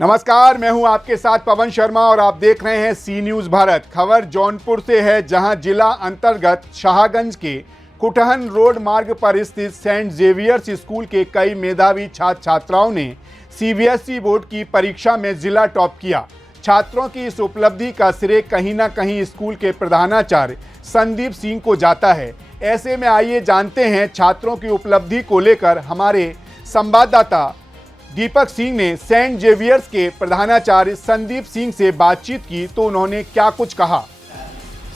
नमस्कार, मैं हूं आपके साथ पवन शर्मा और आप देख रहे हैं सी न्यूज़ भारत। खबर जौनपुर से है, जहां जिला अंतर्गत शाहगंज के कुटहन रोड मार्ग पर स्थित सेंट जेवियर्स स्कूल के कई मेधावी छात्र छात्राओं ने सीबीएसई बोर्ड की परीक्षा में जिला टॉप किया। छात्रों की इस उपलब्धि का श्रेय कहीं ना कहीं स्कूल के प्रधानाचार्य संदीप सिंह को जाता है। ऐसे में आइए जानते हैं छात्रों की उपलब्धि को लेकर हमारे संवाददाता दीपक सिंह ने सेंट जेवियर्स के प्रधानाचार्य संदीप सिंह से बातचीत की तो उन्होंने क्या कुछ कहा।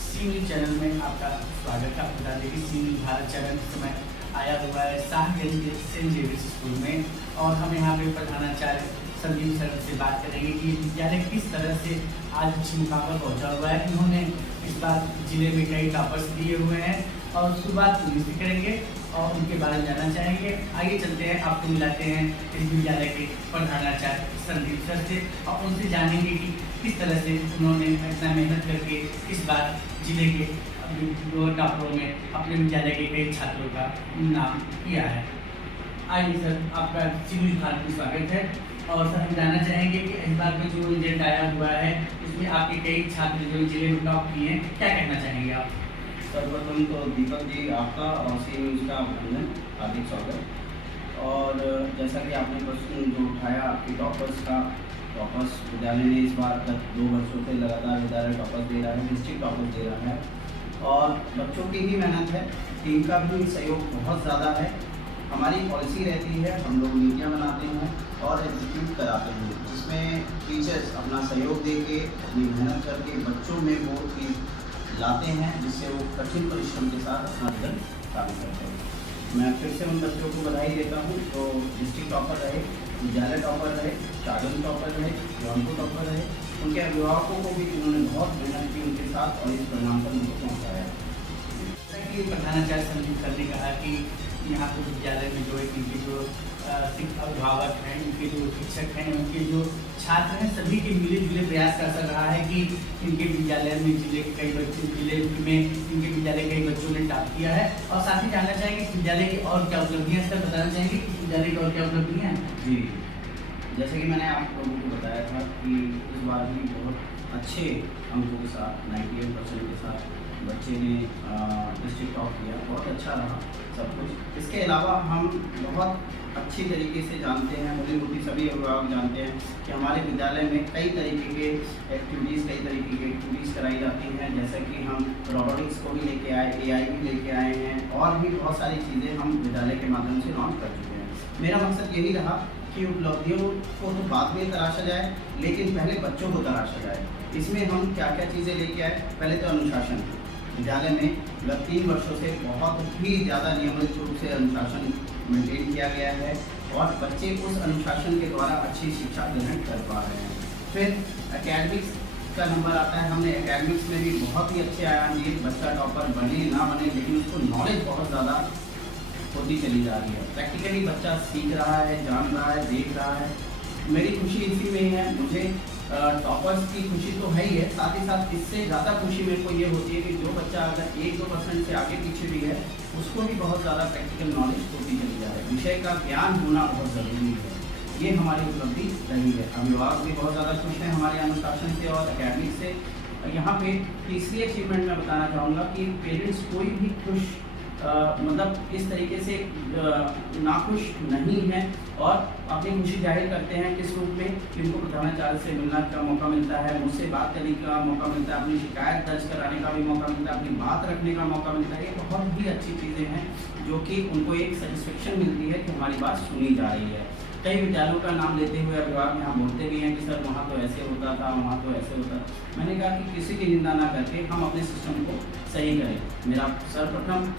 सी न्यूज़ चैनल में आपका स्वागत है। बता दें कि सी न्यूज़ भारत चैनल इस समय आया हुआ है शाहगंज के सेंट जेवियर्स स्कूल में, और हम यहाँ पे प्रधानाचार्य संदीप सर से बात करेंगे कि विद्यालय किस तरह से आज अच्छी मुकाम पर पहुँचा हुआ है। इन्होंने इस बार जिले में कई टॉपर्स दिए हुए हैं और शुरुआत उन्हीं करेंगे और उनके बारे में जानना चाहेंगे। आइए चलते हैं, आपको मिलाते हैं इस विद्यालय के प्रधानाचार्य संदीप सर से और उनसे जानेंगे कि किस तरह से उन्होंने इतना मेहनत करके इस बार जिले के टॉपरों में अपने विद्यालय के कई छात्रों का नाम किया है। आइए सर, आपका सी न्यूज़ भारत में स्वागत है। और सर, हम जानना चाहेंगे कि इस बार का जो रिजल्ट आया हुआ है उसमें आपके कई छात्र जो जिले में टॉप किए हैं, क्या कहना चाहेंगे आप? सर्वप्रथम तो दीपक जी आपका और सी न्यूज़ का अभिनंदन, हार्दिक स्वागत। और जैसा कि आपने प्रश्न जो उठाया कि टॉपर्स विद्यालय ने इस बार गत 2 वर्षों से लगातार विद्यालय टॉपर्स दे रहा है, डिस्ट्रिक्ट टॉपर्स दे रहा है और बच्चों की ही मेहनत है, टीम का भी सहयोग बहुत ज़्यादा है। हमारी पॉलिसी रहती है, हम लोग नीतियाँ बनाते हैं और एग्जीक्यूट कराते हैं, जिसमें टीचर्स अपना सहयोग देके अपनी मेहनत करके बच्चों में वो चीज़ लाते हैं जिससे वो कठिन परिश्रम के साथ अपना रिजल्ट प्राप्त करते हैं। मैं फिर से उन बच्चों को बधाई देता हूँ तो डिस्ट्रिक्ट टॉपर रहे, विद्यालय टॉपर रहे, शाहगंज टॉपर रहे, जौनपुर टॉपर रहे, उनके अभिभावकों को भी उन्होंने बहुत मेहनत की उनके साथ और इस परिणाम पर उनको पहुँचाया। जैसा कि प्रधानाचार्य संदीप सर ने कहा कि यहाँ पर विद्यालय में जो है इनके जो अभिभावक हैं, इनके जो शिक्षक हैं, उनके जो छात्र हैं, सभी के मिले जुले प्रयास का असर रहा है कि इनके विद्यालय में जिले में इनके विद्यालय कई बच्चों ने टॉप किया है। और साथ ही जानना चाहेंगे इस विद्यालय की और क्या उपलब्धियाँ, सर बताना चाहेंगे कि विद्यालय की और क्या उपलब्धियाँ हैं? जी, जैसे कि मैंने आप लोगों को बताया था कि इस बार भी बहुत अच्छे अंकों के साथ 98% के साथ बच्चे ने डिस्ट्रिक्ट टॉप किया, बहुत अच्छा रहा सब कुछ। इसके अलावा हम बहुत अच्छी तरीके से जानते हैं, मोटी मोटी सभी अभिभावक जानते हैं कि हमारे विद्यालय में कई तरीके के एक्टिविटीज़ कराई जाती हैं, जैसे कि हम रोबोटिक्स को भी लेके आए, AI भी लेके आए हैं और भी बहुत सारी चीज़ें हम विद्यालय के माध्यम से लॉन्च कर चुके हैं। मेरा मकसद यही रहा कि उपलब्धियों को तो बाद में तराशा जाए, लेकिन पहले बच्चों को तराशा जाए। इसमें हम क्या क्या चीज़ें लेके आए, पहले तो अनुशासन। विद्यालय में गत 3 वर्षों से बहुत ही ज़्यादा नियमित रूप से अनुशासन मेंटेन किया गया है और बच्चे उस अनुशासन के द्वारा अच्छी शिक्षा ग्रहण कर पा रहे हैं। फिर एकेडमिक्स का नंबर आता है, हमने एकेडमिक्स में भी बहुत ही अच्छे आयाम दिए। बच्चा टॉपर बने ना बने, लेकिन उसको नॉलेज बहुत ज़्यादा होती चली जा रही है। प्रैक्टिकली बच्चा सीख रहा है, जान रहा है, देख रहा है। मेरी खुशी इसी में ही है। मुझे टॉपर्स की खुशी तो है ही है, साथ ही साथ इससे ज़्यादा खुशी मेरे को ये होती है कि जो बच्चा अगर 1-2% से आगे पीछे भी है, उसको भी बहुत ज़्यादा प्रैक्टिकल नॉलेज होती चली जा रही है। विषय का ज्ञान होना बहुत ज़रूरी है, ये हमारी उपलब्धि रही है। अभिभावक भी बहुत ज़्यादा खुश हैं हमारे अनुशासन से और एकेडमिक से। यहाँ पे तीसरी अचीवमेंट मैं बताना चाहूँगा कि पेरेंट्स कोई भी खुश मतलब इस तरीके से नाखुश नहीं है और अपनी खुशी जाहिर करते हैं किस रूप में कि उनको प्रधानाचार्य से मिलने का मौका मिलता है, मुझसे बात करने का मौका मिलता है, अपनी शिकायत दर्ज कराने का भी मौका मिलता है, अपनी बात रखने का मौका मिलता है। ये बहुत ही अच्छी चीज़ें हैं जो कि उनको एक सेटिस्फेक्शन मिलती है कि हमारी बात सुनी जा रही है। कई विद्यालयों का नाम लेते हुए अभिभावक यहाँ बोलते भी हैं कि सर वहाँ तो ऐसे होता था, वहाँ तो ऐसे होता था। मैंने कहा कि किसी की निंदा ना करके हम अपने सिस्टम को सही करें। मेरा सर्वप्रथम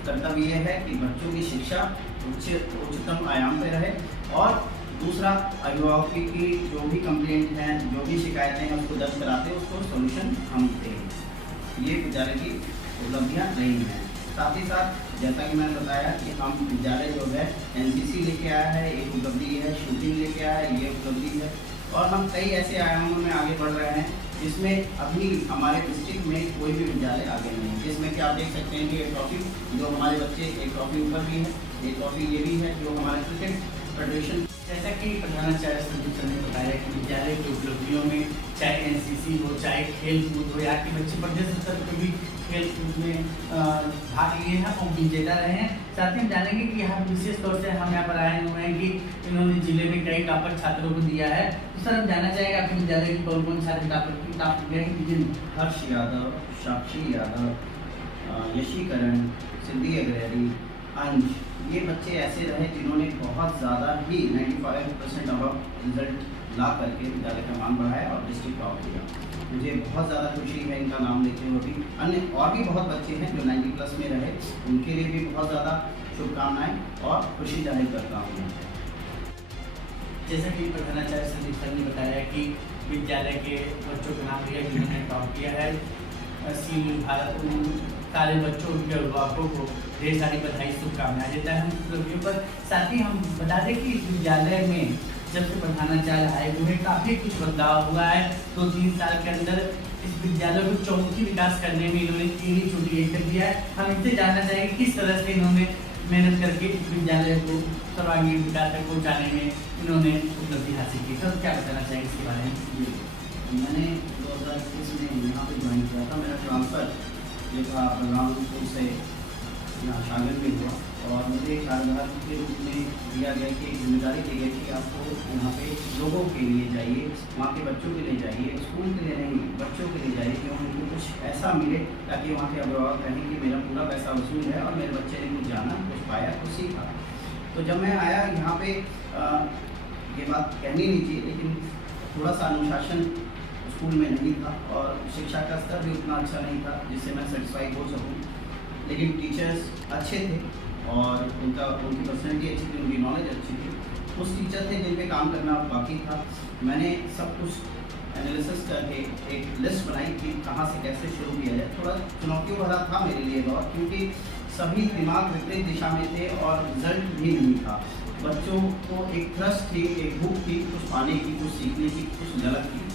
कर्तव्य ये है कि बच्चों की शिक्षा उच्चतम आयाम पे रहे और दूसरा अभिभावकों की जो भी कंप्लेंट हैं, जो भी शिकायतें हैं, उसको दर्ज कराते हैं, उसको सॉल्यूशन हम दें। ये विद्यालय की उपलब्धियाँ रही हैं। साथ ही साथ जैसा कि मैंने बताया कि हम विद्यालय जो है NCC लेके आया है, एक उपलब्धि है, शूटिंग लेके आया है, ये उपलब्धि है। और हम कई ऐसे आयामों में आगे बढ़ रहे हैं जिसमें अभी हमारे डिस्ट्रिक्ट में कोई भी विद्यालय आगे नहीं है। जिसमें कि आप देख सकते हैं कि एक ट्रॉफी जो हमारे बच्चे, एक ट्रॉफी ऊपर भी है, एक ट्रॉफी ये भी है जो हमारे क्रिकेट फेडरेशन जैसा कि प्रधानाचार्य संदीप सर ने बताया कि विद्यालय की उपलब्धियों में चाहे एनसीसी हो, चाहे खेल कूद हो, यहाँ के बच्चे प्रदेश स्तर पर भी खेल कूद में भाग लिए हैं और विजेता रहे हैं। साथ ही हम जानेंगे कि यहाँ विशेष तौर से हम यहाँ पर आए हुए हैं कि इन्होंने जिले में कई टॉपर छात्रों को दिया है। तो सर हम जानना चाहेंगे आपके विद्यालय की कौन कौन छात्र टॉपर गए हैं? हर्ष यादव, साक्षी यादव, यशीकरण, सिद्धि अग्रहरी, अंश, ये बच्चे ऐसे रहे जिन्होंने बहुत ज़्यादा ही 95% अबव रिजल्ट ला करके विद्यालय का मान बढ़ाया और डिस्ट्रिक्ट टॉप किया। मुझे बहुत ज़्यादा खुशी है इनका नाम लेते हुए भी। अन्य और भी बहुत बच्चे हैं जो 90+ में रहे, उनके लिए भी बहुत ज़्यादा शुभकामनाएं और खुशी जाहिर करता हूँ। जैसा कि प्रधानाचार्य संदीप सर ने बताया कि विद्यालय के बच्चों का नाम लिया जिन्होंने टॉप किया है। सीनियर भारत उन सारे बच्चों के अभिभावकों को ढेर सारी बधाई शुभकामनाएं देता है हम उपलब्धियों पर। साथ ही हम बता दें कि विद्यालय में जब से प्रधानाचार्य आए हुए काफ़ी कुछ बदलाव हुआ है। 2-3 साल के अंदर इस विद्यालय को चौमुखी विकास करने में इन्होंने 3 चोटी कर दिया है। हम इनसे जानना चाहेंगे किस तरह से इन्होंने मेहनत करके इस विद्यालय को सर्वांगीण विकास तक पहुँचाने में इन्होंने उपलब्धि हासिल की। सर क्या बताना चाहेंगे इसके बारे में? मैंने 2021 में यहाँ पे ज्वाइन किया था। मेरा ट्रांसफ़र जो था बलरामपुर से यहाँ शाहगंज में हुआ और मुझे कार्यभार के रूप में दिया गया कि एक जिम्मेदारी दी गई कि आपको यहाँ पे लोगों के लिए जाइए, वहाँ के बच्चों के लिए जाइए, स्कूल के लिए नहीं, बच्चों के लिए जाइए कि उनको कुछ ऐसा मिले ताकि वहाँ के अभिभावक कहें कि मेरा पूरा पैसा वसूल है और मेरे बच्चे ने कुछ जाना, कुछ पाया, कुछ सीखा। तो जब मैं आया यहाँ पे ये बात कहनी नहीं चाहिए, लेकिन थोड़ा सा अनुशासन स्कूल में नहीं था और शिक्षा का स्तर भी उतना अच्छा नहीं था जिससे मैं सेटिस्फाई हो सकूं। लेकिन टीचर्स अच्छे थे और उनकी पर्सनैलिटी अच्छी थी, उनकी नॉलेज अच्छी थी। कुछ टीचर थे जिन पे काम करना बाकी था। मैंने सब कुछ एनालिसिस करके एक लिस्ट बनाई कि कहाँ से कैसे शुरू किया जाए। थोड़ा चुनौतियों भरा था मेरे लिए दौर, क्योंकि सभी दिमाग विपरीत दिशा में थे और रिजल्ट भी नहीं था। बच्चों को एक थ्रस्ट थी, एक भूख थी कुछ पाने की, कुछ सीखने की, कुछ झलक थी।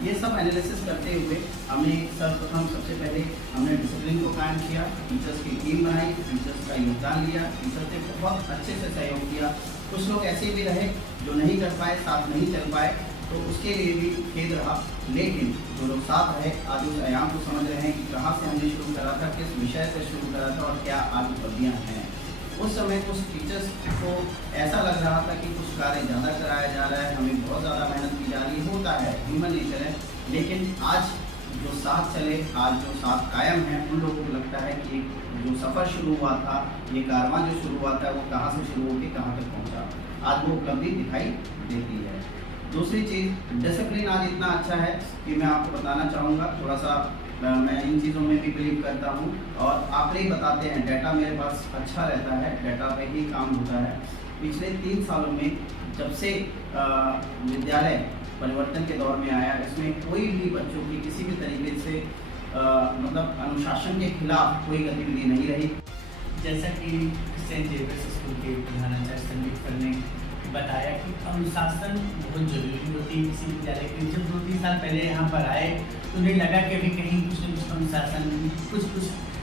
ये सब एनालिसिस करते हुए हमने सर्वप्रथम सबसे पहले हमने डिसिप्लिन को कायम किया, टीचर्स की टीम बनाई, टीचर्स का योगदान लिया, टीचर्स ने बहुत अच्छे से सहयोग किया। कुछ लोग ऐसे भी रहे जो नहीं कर पाए, साथ नहीं चल पाए, तो उसके लिए भी खेद रहा। लेकिन जो लोग साथ रहे आज उस आयाम को समझ रहे हैं कि कहाँ से हमने शुरू करा था, किस विषय से शुरू करा था और क्या आज उपलब्धियाँ हैं। उस समय कुछ टीचर्स को ऐसा लग रहा था कि कुछ कार्य ज़्यादा कराया जा रहा है, हमें बहुत ज़्यादा मेहनत की जा रही होता है, ह्यूमन नेचर है। लेकिन आज जो साथ चले, आज जो साथ कायम है, उन लोगों को लगता है कि जो सफ़र शुरू हुआ था, ये कारवां जो शुरू हुआ था, वो कहाँ से शुरू होकर कहाँ तक पहुँचा, आज वो उपलब्धि दिखाई देती है। दूसरी चीज़, डिसिप्लिन आज इतना अच्छा है कि मैं आपको बताना चाहूँगा, थोड़ा सा मैं इन चीज़ों में भी बिलीव करता हूँ और आंकड़े ही बताते हैं। डाटा मेरे पास अच्छा रहता है, डाटा पे ही काम होता है। पिछले 3 सालों में जब से विद्यालय परिवर्तन के दौर में आया, इसमें कोई भी बच्चों की किसी भी तरीके से मतलब अनुशासन के खिलाफ कोई गतिविधि नहीं रही। जैसा कि सेंट जेवियर्स स्कूल के प्रधानाचार्य संदीप सर ने बताया कि अनुशासन बहुत जरूरी होती है किसी विद्यालय के। जब 2-3 साल पहले यहाँ पर आए तो उन्हें लगा कि अभी कहीं कुछ न कुछ अनुशासन, कुछ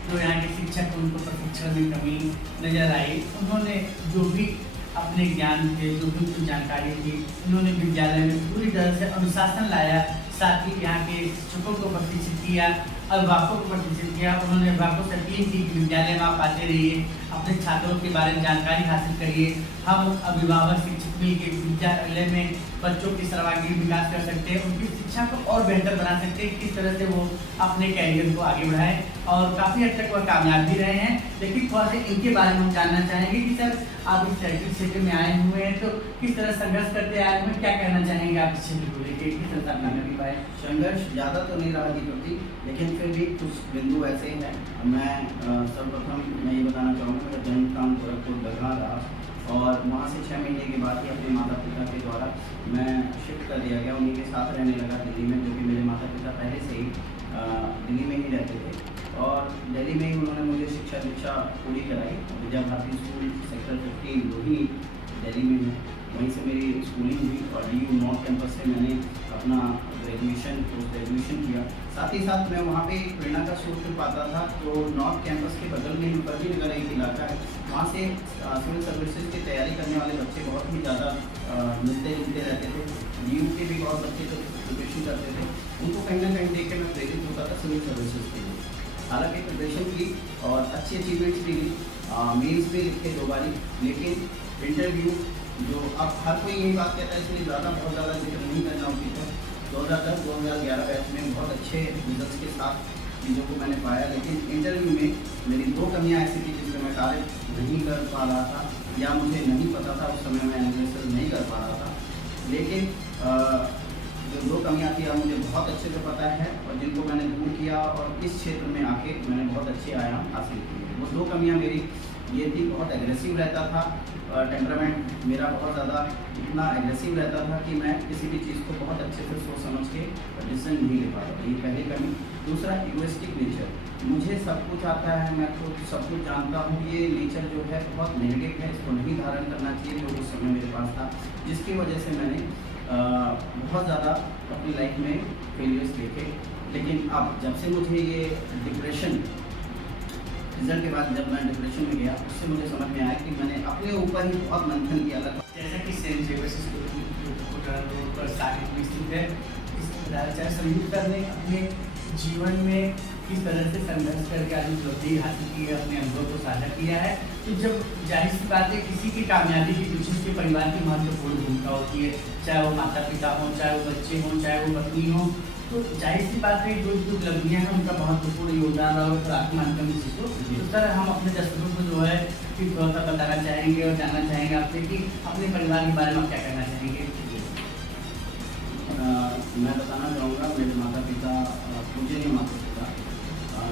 जो यहाँ के शिक्षक उनको प्रशिक्षण में कमी नज़र आई। उन्होंने जो भी अपने ज्ञान थे, जो भी उनकी जानकारी थी, उन्होंने विद्यालय में पूरी तरह से अनुशासन लाया। साथ ही यहाँ के शिक्षकों को प्रशिक्षित किया, अभिभावकों को प्रशिक्षित किया। उन्होंने अभिभावकों से अपील की कि विद्यालय में आप आते रहिए, अपने छात्रों के बारे में जानकारी हासिल करिए। हम अभिभावक शिक्षक मिल के विद्यालय में बच्चों की सर्वांगीण विकास कर सकते हैं, उनकी शिक्षा को और बेहतर बना सकते हैं, किस तरह से वो अपने कैरियर को आगे बढ़ाएं। और काफ़ी हद तक वह कामयाब भी रहे हैं। लेकिन थोड़ा सा इनके बारे में हम जानना चाहेंगे कि सर आप इस चैरिटी क्षेत्र में आए हुए हैं तो किस तरह संघर्ष करते आए हुए हैं, क्या कहना चाहेंगे आप इस क्षेत्र को लेकर, किस तरह से आप कामयाबी पाए? संघर्ष ज़्यादा तो नहीं रहा दीपक, लेकिन फिर भी कुछ बिंदु ऐसे हैं। मैं सर्वप्रथम मैं ये बताना चाहूँगा, मेरा जन्म स्थान गोरखपुर दरगाह रहा और वहाँ से 6 महीने के बाद ही अपने माता पिता के द्वारा मैं शिफ्ट कर दिया गया, उन्हीं के साथ रहने लगा दिल्ली में, जो कि मेरे माता पिता पहले से ही दिल्ली में ही रहते थे। और दिल्ली में ही उन्होंने मुझे शिक्षा दीक्षा पूरी कराई। विद्या भारती स्कूल सेक्टर 15 रोहिणी दिल्ली में है, वहीं से मेरी स्कूलिंग हुई और DU नॉर्थ कैंपस से मैंने अपना ग्रेजुएशन, पोस्ट ग्रेजुएशन किया। साथ ही साथ मैं वहाँ पे प्रेरणा का स्रोत पाता था, तो नॉर्थ कैंपस के बगल में ही फर्जी नगर एक इलाका है, वहाँ से सिविल सर्विसेज की तैयारी करने वाले बच्चे बहुत ही ज़्यादा मिलते जुलते रहते थे। DU के भी बहुत बच्चे जो प्रिपरेशन करते थे, उनको कहीं ना कहीं देख के मैं प्रेरित होता था सिविल सर्विसेज के लिए। हालांकि प्रिपरेशन की और अच्छी अचीवमेंट्स भी ली, मेंस भी लिखे 2 बारी, लेकिन इंटरव्यू जो अब हर कोई यही बात कहता है, इसलिए बहुत ज़्यादा जिक्र नहीं करना उचित है। 2010-2011 बैच में बहुत अच्छे रिजल्ट्स के साथ चीज़ों को मैंने पाया, लेकिन इंटरव्यू में मेरी 2 कमियाँ ऐसी थी जिसमें मैं कार्य नहीं कर पा रहा था या मुझे नहीं पता था, उस समय मैं एनालिसिस नहीं कर पा रहा था। लेकिन जो 2 कमियाँ थी अब मुझे बहुत अच्छे से पता है और जिनको मैंने दूर किया और इस क्षेत्र में आके मैंने बहुत अच्छे आयाम हासिल किए। वो 2 कमियाँ मेरी ये थी, बहुत एग्रेसिव रहता था, टेम्परामेंट मेरा बहुत ज़्यादा इतना एग्रेसिव रहता था कि मैं किसी भी चीज़ को बहुत अच्छे से सोच समझ के डिसीजन नहीं ले पाता था, ये पहली कमी। दूसरा, इगोइस्टिक नेचर, मुझे सब कुछ आता है, मैं खुद सब कुछ जानता हूँ, ये नेचर जो है बहुत नेगेटिव है, इसको नहीं धारण करना चाहिए, जो उस समय मेरे पास था, जिसकी वजह से मैंने बहुत ज़्यादा अपनी लाइफ में फेलियर्स देखे। लेकिन अब जब से मुझे ये डिप्रेशन, रिजल्ट के बाद जब मैं डिप्रेशन में गया, उससे मुझे समझ में आया कि मैंने अपने ऊपर ही बहुत मंथन किया। जैसा कि सेंट जेवियर्स स्कूल पर साबित में स्थित है, इस आचार्य संयुक्त सर ने अपने जीवन में किस तरह से संघर्ष करके आज उपलब्धि हासिल की है, अपने अनुभव को साझा किया है। तो जब जाहिर सी बात है, किसी की कामयाबी के पीछे उसके परिवार की महत्वपूर्ण भूमिका होती है, चाहे वो माता पिता हों, चाहे वो बच्चे हों, चाहे वो पत्नी हों। तो जाहिर सी बात है, जो उपलब्धियाँ हैं उनका महत्वपूर्ण योगदान और आपको मानते हैं किसी को। तो सर, हम अपने दर्शकों को जो है कि थोड़ा सा बताना चाहेंगे और जानना चाहेंगे आपसे कि अपने परिवार के बारे में आप क्या कहना चाहेंगे। मैं बताना चाहूँगा, मेरे माता पिता, पूजनीय माता पिता,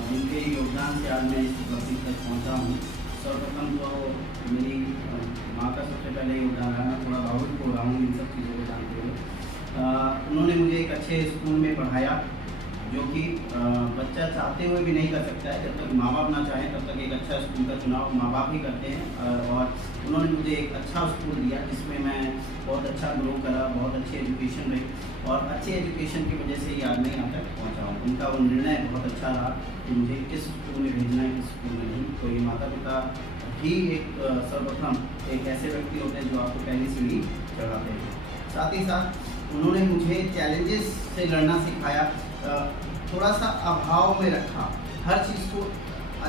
जिनके योगदान से आज मैं इस उपलब्धि तक पहुँचा हूँ। सर्वप्रथम तो मेरी माँ का सबसे पहले योगदान रहा, मैं थोड़ा भावुक हो रहा हूँ इन सब चीज़ों को जानते हुए। उन्होंने मुझे एक अच्छे स्कूल में पढ़ाया, जो कि बच्चा चाहते हुए भी नहीं कर सकता है। जब तक माँ बाप ना चाहें तब तक एक अच्छा स्कूल का चुनाव माँ बाप ही करते हैं। और उन्होंने मुझे एक अच्छा स्कूल दिया जिसमें मैं बहुत अच्छा ग्रो करा, बहुत अच्छी एजुकेशन रही और अच्छे एजुकेशन की वजह से ही आज मैं यहाँ तक पहुँचा हूँ। उनका वो निर्णय बहुत अच्छा रहा कि मुझे किस स्कूल में भेजना है, किस स्कूल में नहीं। तो ये माता पिता ही एक सर्वप्रथम एक ऐसे व्यक्ति होते हैं जो आपको पहली सीढ़ी चढ़ाते हैं। साथ ही साथ उन्होंने मुझे चैलेंजेस से लड़ना सिखाया, थोड़ा सा अभाव में रखा, हर चीज़ को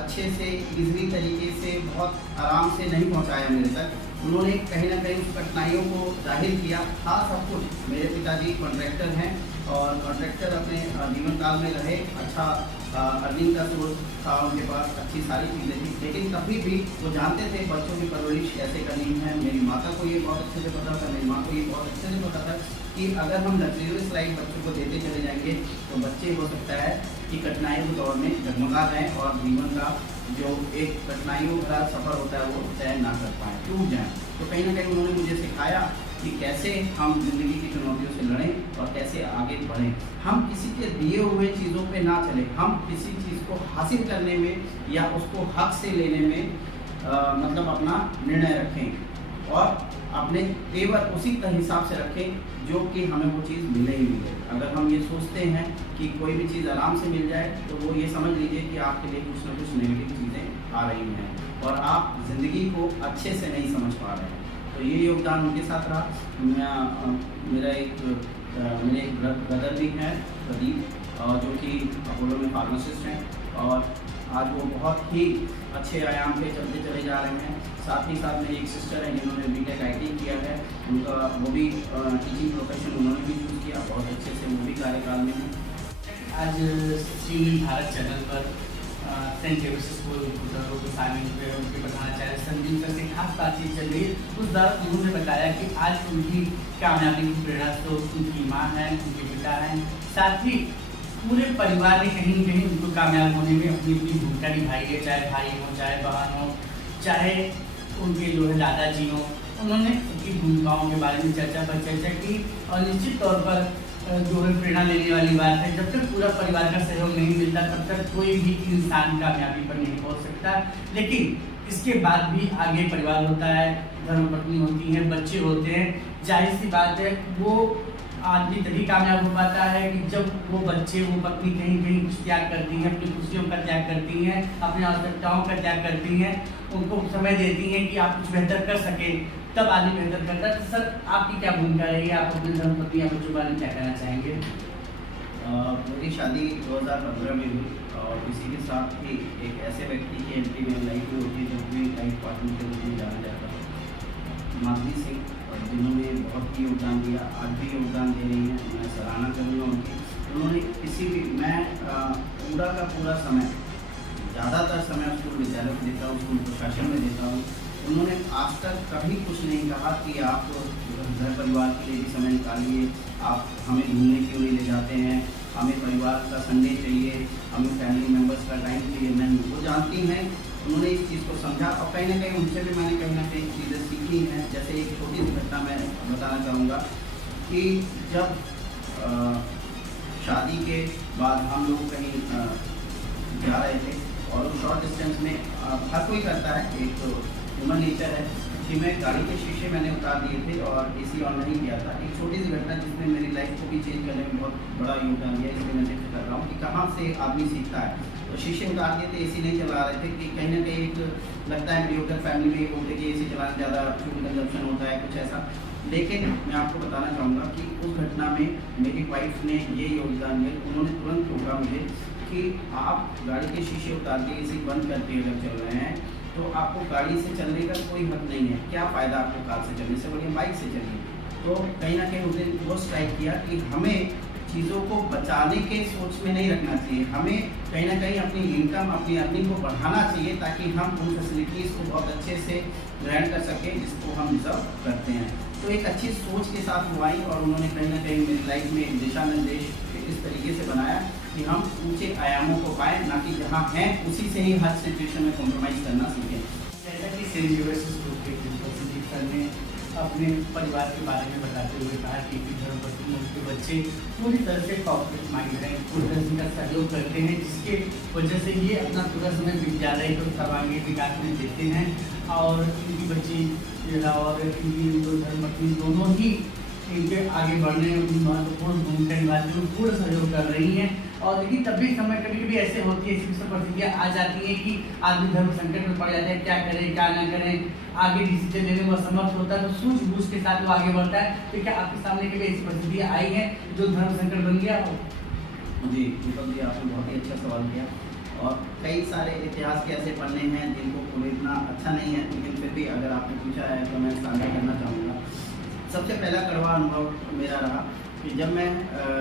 अच्छे से इजीली तरीके से बहुत आराम से नहीं पहुंचाया मेरे तक। उन्होंने कहीं ना कहीं उस कठिनाइयों को जाहिर किया था सब कुछ। मेरे पिताजी कॉन्ट्रैक्टर हैं और कॉन्ट्रैक्टर अपने जीवन काल में रहे, अच्छा अर्निंग का सोर्स था उनके पास, अच्छी सारी चीज़ें थी, लेकिन कभी भी वो जानते थे बच्चों की परवरिश कैसे करनी है। मेरी माता को ये बहुत अच्छे से पता था, मेरी माँ को ये बहुत अच्छे से पता था कि अगर हम लग्जरियस लाइफ बच्चों को देते चले जाएंगे तो बच्चे हो सकता है कि कठिनाइयों के दौर में डगमगा जाएँ और जीवन का जो एक कठिनाइयों का सफ़र होता है वो तय ना कर पाएँ, टूट जाएँ। तो कहीं ना कहीं उन्होंने मुझे सिखाया कि कैसे हम ज़िंदगी की चुनौतियों से लड़ें और कैसे आगे बढ़ें। हम किसी के दिए हुए चीज़ों पे ना चलें, हम किसी चीज़ को हासिल करने में या उसको हक से लेने में मतलब अपना निर्णय रखें और अपने तेवर उसी हिसाब से रखें जो कि हमें वो चीज़ मिले ही मिले। अगर हम ये सोचते हैं कि कोई भी चीज़ आराम से मिल जाए तो वो ये समझ लीजिए कि आपके लिए कुछ ना कुछ नेगेटिव चीज़ें आ रही हैं और आप ज़िंदगी को अच्छे से नहीं समझ पा रहे हैं। तो ये योगदान उनके साथ रहा। मेरे एक ब्रदर भी हैं प्रदीप, जो कि अपोलो में फार्मासिस्ट हैं और आज वो बहुत ही अच्छे आयाम पे चलते चले जा रहे हैं। साथ ही साथ मेरी एक सिस्टर है जिन्होंने BTech IT किया है, उनका वो भी टीचिंग प्रोफेशन उन्होंने भी चूज़ किया, बहुत अच्छे से वो भी कार्यकाल में है। आज सी भारत चैनल पर सेंट जेवियर्स स्कूल के शामिल हुए, उनके प्रधानाचार्य संदीप सर से खास बातचीत चल रही है। उस दौरान उन्होंने बताया कि आज उनकी कामयाबी की प्रेरणा तो उनकी माँ है, उनके पिता हैं, साथ ही पूरे परिवार ने कहीं न कहीं उनको कामयाब होने में अपनी अपनी भूमिका निभाई है, चाहे भाई हो, चाहे बहन हो, चाहे उनके जो है दादाजी हो। उन्होंने उनकी भूमिकाओं के बारे में चर्चा पर चर्चा की और निश्चित तौर पर जो है प्रेरणा लेने वाली बात है, जब तक पूरा परिवार का सहयोग नहीं मिलता तब तक कोई भी इंसान कामयाबी पर नहीं पहुंच सकता। लेकिन इसके बाद भी आगे परिवार होता है, धर्मपत्नी होती है, बच्चे होते हैं। जाहिर सी बात है वो आदमी तभी कामयाब हो पाता है कि जब वो बच्चे, वो पत्नी कहीं कहीं कुछ त्याग करती हैं, अपनी खुशियों का त्याग करती हैं, अपनी आवश्यकताओं का त्याग करती हैं। उनको समय देती हैं कि आप कुछ बेहतर कर सकें, तब आदमी बेहतर करता है। तो सर आपकी क्या भूमिका रहेगी, आप अपने धर्मपत्नी या बच्चों के बारे में क्या कहना चाहेंगे? मेरी शादी 2015 में हुई और इसी के साथ ही एक ऐसे व्यक्ति की एंट्री मेरी लाइफ में होती है जो भी लाइफ पार्टनर के रूप में जाना जाता है, माधुरी सिंह, जिन्होंने बहुत ही योगदान दिया, आज भी योगदान दे रही हैं। मैं सराहना करूँगा उनकी। उन्होंने किसी भी मैं पूरा का पूरा समय, ज़्यादातर समय स्कूल विद्यालय में देता हूँ, स्कूल प्रशासन में देता हूँ। उन्होंने आज तक कभी कुछ नहीं कहा कि आप घर परिवार के लिए भी समय निकालिए, आप हमें घूमने क्यों नहीं ले जाते हैं, हमें परिवार का संडे चाहिए, हमें फैमिली मेम्बर्स का टाइम चाहिए। नहीं, वो जानती हैं, उन्होंने इस चीज़ को समझा और कहीं ना कहीं उनसे भी मैंने कहीं ना कहीं चीज़ें सीखी हैं। जैसे एक छोटी सी घटना मैं बताना चाहूँगा कि जब शादी के बाद हम लोग कहीं जा रहे थे और शॉर्ट डिस्टेंस में हर कोई करता है, एक तो ह्यूमन नेचर है कि मैं गाड़ी के शीशे मैंने उतार दिए थे और एसी ऑन नहीं किया था। एक छोटी सी घटना जिसने मेरी लाइफ को भी चेंज करने में बहुत बड़ा योगदान दिया, इसलिए मैं जिक्र कर रहा हूँ कि कहाँ से आदमी सीखता है। तो शीशे उतार दिए थे, एसी नहीं चला रहे थे कि कहीं ना कहीं एक लगता है मीडियोकर फैमिली में एक होते कि एसी चलाना ज़्यादा फ्यूल कंजप्शन होता है, कुछ ऐसा। लेकिन मैं आपको बताना चाहूँगा कि उस घटना में मेरी वाइफ ने ये योगदान दिया, उन्होंने तुरंत रोका मुझे कि आप गाड़ी के शीशे उतार के एसी बंद करके अगर चल रहे हैं तो आपको गाड़ी से चलने का कोई हक नहीं है। क्या फ़ायदा आपको कार से चलने से, बढ़िया बाइक से चलिए। तो कहीं ना कहीं उन्होंने वो स्ट्राइक किया कि हमें चीज़ों को बचाने के सोच में नहीं रखना चाहिए, हमें कहीं ना कहीं अपनी इनकम, अपनी अर्निंग को बढ़ाना चाहिए ताकि हम उन फैसिलिटीज़ को बहुत अच्छे से ग्रहण कर सकें जिसको हम डिज़र्व करते हैं। तो एक अच्छी सोच के साथ वो आई और उन्होंने कहीं ना कहीं मेरी लाइफ में दिशा निर्देश इस तरीके से बनाया कि हम ऊंचे आयामों को पाएँ, ना कि जहाँ हैं उसी से ही हर सिचुएशन में कॉम्प्रोमाइज़ करना सीखें। जैसा कि सेंट जेवियर्स स्कूल के प्रिंसिपल संदीप सर ने अपने परिवार के बारे में बताते हुए कहा कि धर्मपत्नी उनके बच्चे पूरी तरह से कॉपरेट माइंड हैं, पूरी तरह से उनका सहयोग करते हैं, जिसके वजह से ये अपना पूरा समय विद्यालय को सर्वांगीण विकास में देते हैं। और इनकी बच्ची और इनकी धर्मपत्नी दोनों ही इनके आगे बढ़ने में महत्वपूर्ण भूमिका निभाती हैं, पूर्ण सहयोग कर रही हैं। और लेकिन तब भी समय कभी कभी ऐसे होती है, ऐसी परिस्थितियाँ आ जाती हैं कि आदमी धर्म संकट में पड़ जाता है, क्या करें क्या ना करें, आगे डिसीजन लेने में असमर्थ होता है, तो सूझबूझ के साथ वो आगे बढ़ता है। तो क्या आपके सामने कभी ऐसी परिस्थितियाँ आई हैं जो धर्म संकट बन गया हो? जी दीपक जी, आपने बहुत ही अच्छा सवाल किया और कई सारे इतिहास के ऐसे पन्ने हैं जिनको खरीदना अच्छा नहीं है, लेकिन फिर भी अगर आपने पूछा है तो मैं साझा करना चाहूँगा। सबसे पहला कड़वा अनुभव मेरा रहा कि जब मैं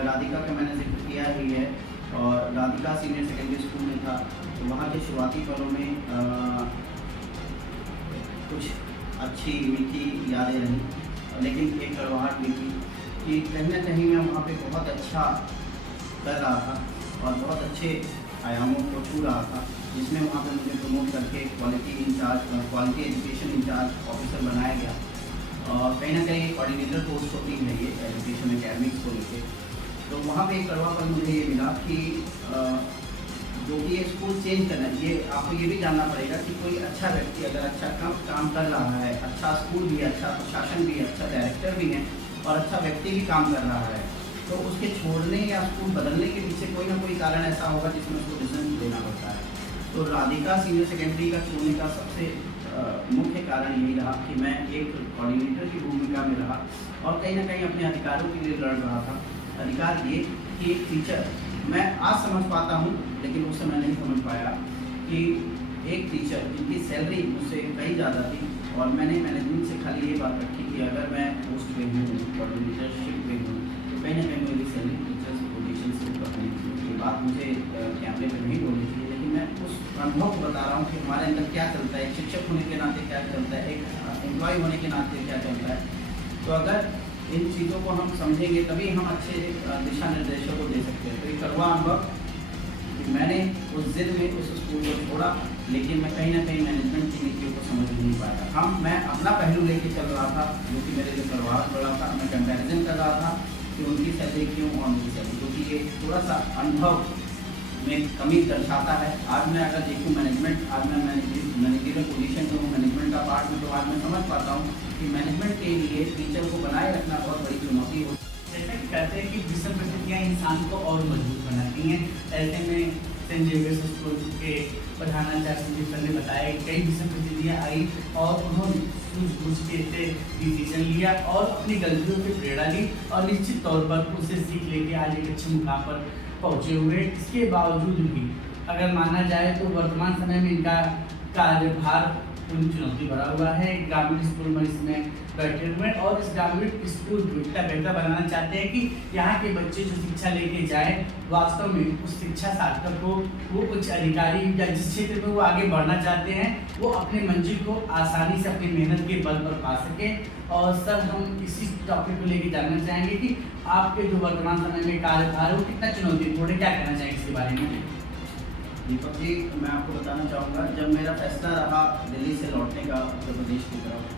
राधिका का मैंने जिक्र किया ही है और राधिका सीनियर सेकेंडरी स्कूल में था, तो वहाँ के शुरुआती पलों में कुछ अच्छी मीठी यादें रही, लेकिन एक कड़वाहट भी थी कि कहीं ना कहीं मैं वहाँ पे बहुत अच्छा कर रहा था और बहुत अच्छे आयामों को छू रहा था, जिसमें वहाँ पे मुझे प्रमोट करके क्वालिटी एजुकेशन इंचार्ज ऑफिसर बनाया गया। और कहीं ना कहीं कोऑर्डिनेटर पोस्ट होती है ये एजुकेशन एकेडमिक्स को लेके। तो वहाँ पे एक कड़वापन मुझे ये मिला कि जो कि ये स्कूल चेंज करना, ये आपको ये भी जानना पड़ेगा कि कोई अच्छा व्यक्ति अगर अच्छा काम कर रहा है, अच्छा स्कूल भी है, अच्छा प्रशासन भी है, अच्छा डायरेक्टर भी है और अच्छा व्यक्ति भी काम कर रहा है, तो उसके छोड़ने या स्कूल बदलने के पीछे कोई ना कोई कारण ऐसा होगा जिसमें उसको डिसीजन लेना पड़ता है। तो राधिका सीनियर सेकेंडरी का चुनने का सबसे मुख्य कारण यही रहा कि मैं एक कोऑर्डिनेटर की भूमिका में रहा और कहीं ना कहीं अपने अधिकारों के लिए लड़ रहा था। अधिकार ये कि एक टीचर, मैं आज समझ पाता हूँ लेकिन उस समय नहीं समझ पाया कि एक टीचर जिनकी सैलरी मुझसे कहीं ज़्यादा थी और मैंने मैनेजमेंट से खाली ये बात रखी कि अगर मैं पोस्ट पे हूँ, कोऑर्डिनेटरशिप पे हूँ, तो कहीं ना कहीं मेरी सैलरी टीचर्स पोजीशन से ऊपर होनी चाहिए। ये बात मुझे कैमरे पर नहीं बोलनी चाहिए, लेकिन मैं उस अनुभव को बता रहा हूँ कि हमारे अंदर क्या चलता है, एक शिक्षक होने के नाते क्या चलता है, एक एम्प्लॉय होने के नाते क्या चलता है। तो अगर इन चीज़ों को हम समझेंगे तभी हम अच्छे दिशा निर्देशों को दे सकते हैं। तो ये कड़वा अनुभव कि मैंने उस जिद में उस स्कूल को छोड़ा, लेकिन मैं कहीं ना कहीं मैनेजमेंट की नीतियों को समझ नहीं पाया। मैं अपना पहलू लेके चल रहा था जो कि मेरे लिए कड़वाहट बढ़ा था। मैं कंपैरिजन कर रहा था कि उनकी सैलरी क्यों और मेरी सैलरी, क्योंकि ये थोड़ा सा अनुभव में कमी दर्शाता है। आज मैं अगर देखूँ मैनेजमेंट, आज मैं मैनेजरियल पोजीशन में हूँ, मैनेजमेंट का पार्ट में, तो आज मैं समझ पाता हूँ कि मैनेजमेंट के लिए टीचर को बनाए रखना बहुत बड़ी चुनौती होती है। जैसा कि कहते हैं कि विषम परिस्थितियाँ इंसान को और मजबूत बनाती हैं, ऐसे में सेंट जेवियर्स स्कूल के प्रधानाचार्य संदीप सर ने बताया कि कई विषम परिस्थितियाँ आई और उन्होंने सूझबूझ के से डिसीजन लिया और अपनी गलतियों से प्रेरणा ली और निश्चित तौर पर उसे सीख लेके आज एक अच्छे मुकाम पर पहुँचे हुए। इसके बावजूद भी अगर माना जाए तो वर्तमान समय में इनका कार्यभार पूरी चुनौती भरा हुआ है। ग्रामीण स्कूल में इसमें बैठे हुए हैं और इस ग्रामीण स्कूल को इतना बेहतर बनाना चाहते हैं कि यहाँ के बच्चे जो शिक्षा लेके जाएं वास्तव में उस शिक्षा सार्थक हो, वो उच्च अधिकारी या जिस क्षेत्र में वो आगे बढ़ना चाहते हैं वो अपने मंजिल को आसानी से अपनी मेहनत के बल पर पा सकें। और सर हम इसी टॉपिक को लेके जानना चाहेंगे कि आपके जो वर्तमान समय में कार्यभार है वो कितना चुनौतीपूर्ण है, क्या कहना चाहेंगे इसके बारे में? दीपक जी, मैं आपको बताना चाहूँगा, जब मेरा फैसला रहा दिल्ली से लौटने का उत्तर प्रदेश की तरफ,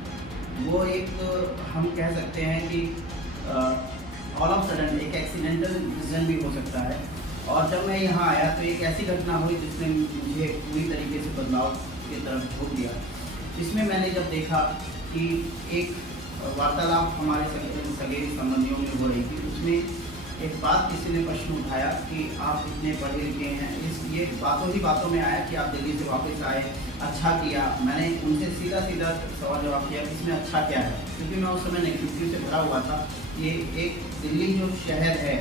वो एक हम कह सकते हैं कि ऑल ऑफ सडन एक एक्सीडेंटल डिसीजन भी हो सकता है। और जब मैं यहाँ आया तो एक ऐसी घटना हुई जिसने मुझे पूरी तरीके से बदलाव की तरफ झोंक दिया। इसमें मैंने जब देखा कि एक वार्तालाप हमारे सगे संबंधियों में हो रही थी, उसमें एक बात किसी ने प्रश्न उठाया कि आप इतने पढ़े लिखे हैं, ये बातों ही बातों में आया कि आप दिल्ली से वापस आए, अच्छा किया। मैंने उनसे सीधा सवाल जवाब किया इसमें अच्छा क्या है, क्योंकि मैं उस समय नेगेटिविटी से भरा हुआ था। ये एक दिल्ली जो शहर है,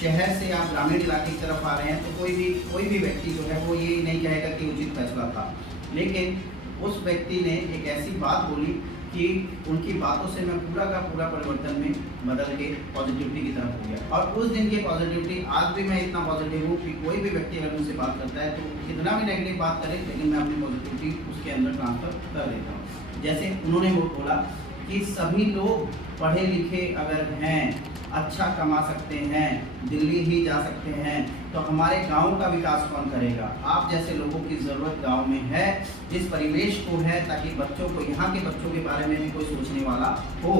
शहर से आप ग्रामीण इलाके की तरफ आ रहे हैं तो कोई भी व्यक्ति जो है वो ये नहीं कहेगा कि उचित फैसला था। लेकिन उस व्यक्ति ने एक ऐसी बात बोली कि उनकी बातों से मैं पूरा का पूरा परिवर्तन में बदल के पॉजिटिविटी की तरफ हो गया। और उस दिन की पॉजिटिविटी आज भी मैं इतना पॉजिटिव हूँ कि कोई भी व्यक्ति अगर मुझसे बात करता है तो कितना भी नेगेटिव बात करे, लेकिन मैं अपनी पॉजिटिविटी उसके अंदर ट्रांसफर कर देता हूँ। जैसे उन्होंने वो बोला कि सभी लोग पढ़े लिखे अगर हैं, अच्छा कमा सकते हैं, दिल्ली ही जा सकते हैं, तो हमारे गांव का विकास कौन करेगा? आप जैसे लोगों की ज़रूरत गांव में है, इस परिवेश को है, ताकि बच्चों को, यहाँ के बच्चों के बारे में भी कोई सोचने वाला हो।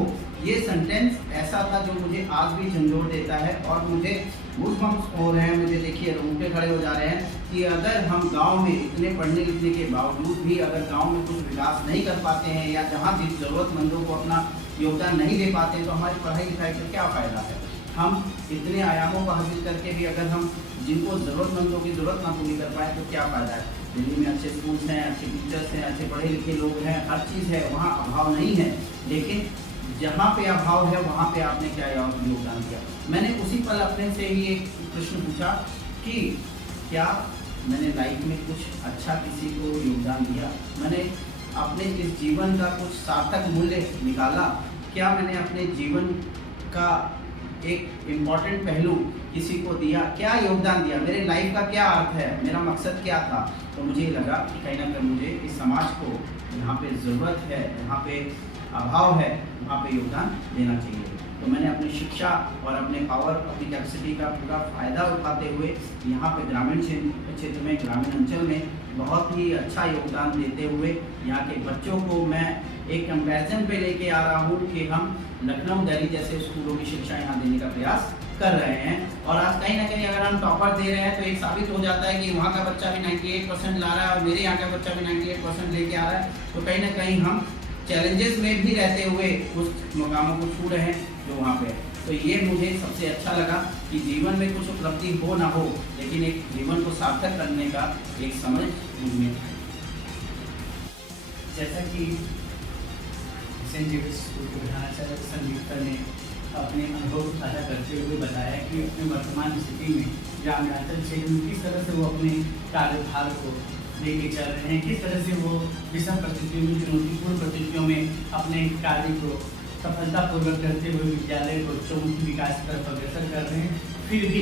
ये सेंटेंस ऐसा था जो मुझे आज भी झंझोड़ देता है और मुझे गूज़बम्प्स हो रहे हैं, मुझे देखिए रोंगटे खड़े हो जा रहे हैं कि अगर हम गांव में इतने पढ़ने लिखने के बावजूद भी अगर गांव में कुछ विकास नहीं कर पाते हैं या जहाँ जिस ज़रूरतमंदों को अपना योगदान नहीं दे पाते हैं तो हमारी पढ़ाई लिखाई का क्या फ़ायदा है? हम इतने आयामों को हासिल करके भी अगर हम जिनको ज़रूरतमंदों की ज़रूरत ना पूरी कर पाए तो क्या फ़ायदा है? दिल्ली में अच्छे स्कूल्स हैं, अच्छे टीचर्स हैं, अच्छे पढ़े लिखे लोग हैं, हर चीज़ है, वहाँ अभाव नहीं है, लेकिन जहाँ पे अभाव है वहाँ पे आपने क्या योगदान दिया? मैंने उसी पल अपने से ही एक प्रश्न पूछा कि क्या मैंने लाइफ में कुछ अच्छा किसी को योगदान दिया? मैंने अपने इस जीवन का कुछ सार्थक मूल्य निकाला? क्या मैंने अपने जीवन का एक इम्पॉर्टेंट पहलू किसी को दिया? क्या योगदान दिया? मेरे लाइफ का क्या अर्थ है? मेरा मकसद क्या था? तो मुझे लगा कि कहीं ना कहीं मुझे इस समाज को जहाँ पे ज़रूरत है, जहाँ पे अभाव है, वहाँ पे योगदान देना चाहिए। तो मैंने अपनी शिक्षा और अपने पावर, अपनी कैपेसिटी का पूरा फ़ायदा उठाते हुए यहाँ पे ग्रामीण क्षेत्र में, ग्रामीण अंचल में बहुत ही अच्छा योगदान देते हुए यहाँ के बच्चों को मैं एक कंपैरिजन पे लेके आ रहा हूँ कि हम लखनऊ, दिल्ली जैसे स्कूलों की शिक्षा यहाँ देने का प्रयास कर रहे हैं। और आज कहीं ना कहीं अगर हम टॉपर दे रहे हैं तो एक साबित हो जाता है कि वहाँ का बच्चा भी 98% ला रहा है और मेरे यहाँ का बच्चा भी 98% लेके आ रहा है। तो कहीं ना कहीं हम चैलेंजेस में भी रहते हुए उस मुकामों को छू रहे हैं जो वहाँ पे है। तो ये मुझे सबसे अच्छा लगा कि जीवन में कुछ उपलब्धि हो ना हो, लेकिन एक जीवन को सार्थक करने का एक समझ मुझमें है। जैसा कि सेंट जेवियर्स स्कूल के प्रधानाचार्य संदीप सर ने अपने अनुभव साझा करते हुए बताया कि अपनी वर्तमान स्थिति में ग्रामीणांचल क्षेत्र में किस तरह से वो अपने कार्यभार को लेके चल रहे हैं, किस तरह से वो विषम परिस्थितियों में, चुनौतीपूर्ण परिस्थितियों में अपने कार्य को सफलतापूर्वक करते हुए विद्यालय को चौमुखी विकास की तरफ अग्रसर कर रहे हैं। फिर भी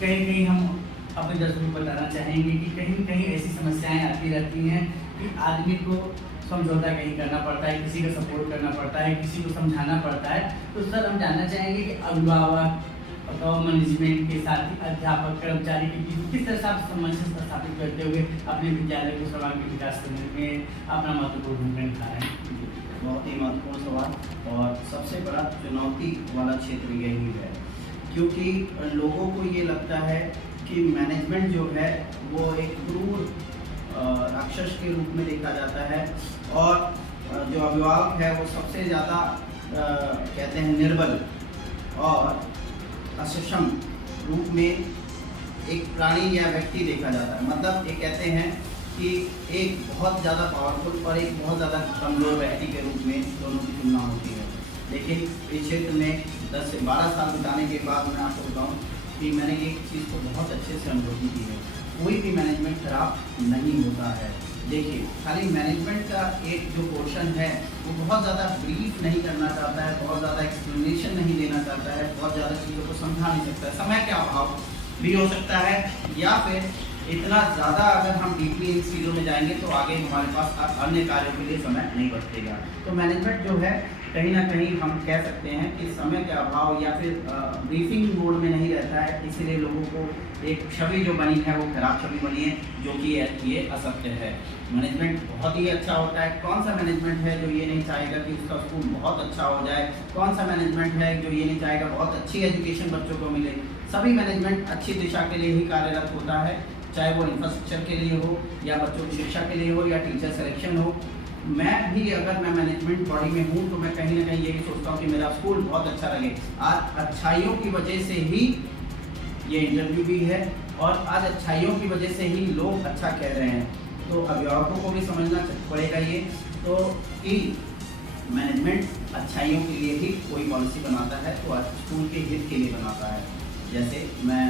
कहीं कहीं हम अपने दर्शकों को बताना चाहेंगे कि कहीं कहीं ऐसी समस्याएं आती रहती हैं कि आदमी को समझौता कहीं करना पड़ता है, किसी का सपोर्ट करना पड़ता है, किसी को समझाना पड़ता है। तो सर हम जानना चाहेंगे कि अभिभावक, मैनेजमेंट के साथ ही अध्यापक, कर्मचारी के बीच किस तरह से आप सामंजस्य स्थापित करते हुए अपने विद्यालय को सर्वांगीण विकास करने में अपना महत्वपूर्ण भूमिका निभा रहे हैं? बहुत ही महत्वपूर्ण सवाल और सबसे बड़ा चुनौती वाला क्षेत्र यही है, क्योंकि लोगों को ये लगता है कि मैनेजमेंट जो है वो एक क्रूर राक्षस के रूप में देखा जाता है और जो अभिभावक है वो सबसे ज़्यादा कहते हैं निर्बल और असक्षम रूप में एक प्राणी या व्यक्ति देखा जाता है। मतलब ये कहते हैं कि एक बहुत ज़्यादा पावरफुल और एक बहुत ज़्यादा कमज़ोर व्यक्ति के रूप में दोनों की तुलना होती है। लेकिन इस क्षेत्र में 10 से 12 साल बिताने के बाद मैं आपको बताऊं कि मैंने एक चीज़ को बहुत अच्छे से अनुभूति की है, कोई भी मैनेजमेंट खराब नहीं होता है। देखिए, खाली मैनेजमेंट का एक जो पोर्शन है वो बहुत ज़्यादा ब्रीफ नहीं करना चाहता है, बहुत ज़्यादा एक्सप्लेनेशन नहीं देना चाहता है, बहुत ज़्यादा चीज़ों को समझा नहीं सकता है। समय का अभाव भी हो सकता है, या फिर इतना ज़्यादा अगर हम डीपली इन चीज़ों में जाएंगे तो आगे हमारे पास अन्य कार्यों के लिए समय नहीं बचेगा। तो मैनेजमेंट जो है कहीं ना कहीं हम कह सकते हैं कि समय के अभाव या फिर ब्रीफिंग मोड में नहीं रहता है, इसीलिए लोगों को एक छवि जो बनी है वो खराब छवि बनी है, जो कि ये असत्य है। मैनेजमेंट बहुत ही अच्छा होता है। कौन सा मैनेजमेंट है जो ये नहीं चाहेगा कि उसका स्कूल बहुत अच्छा हो जाए? कौन सा मैनेजमेंट है जो ये नहीं चाहेगा बहुत अच्छी एजुकेशन बच्चों को मिले? सभी मैनेजमेंट अच्छी दिशा के लिए ही कार्यरत होता है, चाहे वो इंफ्रास्ट्रक्चर के लिए हो या बच्चों की शिक्षा के लिए हो या टीचर सिलेक्शन हो। मैं भी अगर मैं मैनेजमेंट बॉडी में हूँ तो मैं कहीं ना कहीं यही सोचता हूँ कि मेरा स्कूल बहुत अच्छा लगे। आज अच्छाइयों की वजह से ही ये इंटरव्यू भी है और आज अच्छाइयों की वजह से ही लोग अच्छा कह रहे हैं। तो अभिभावकों को भी समझना पड़ेगा ये तो कि मैनेजमेंट अच्छाइयों के लिए ही कोई पॉलिसी बनाता है तो स्कूल के हित के लिए बनाता है। जैसे मैं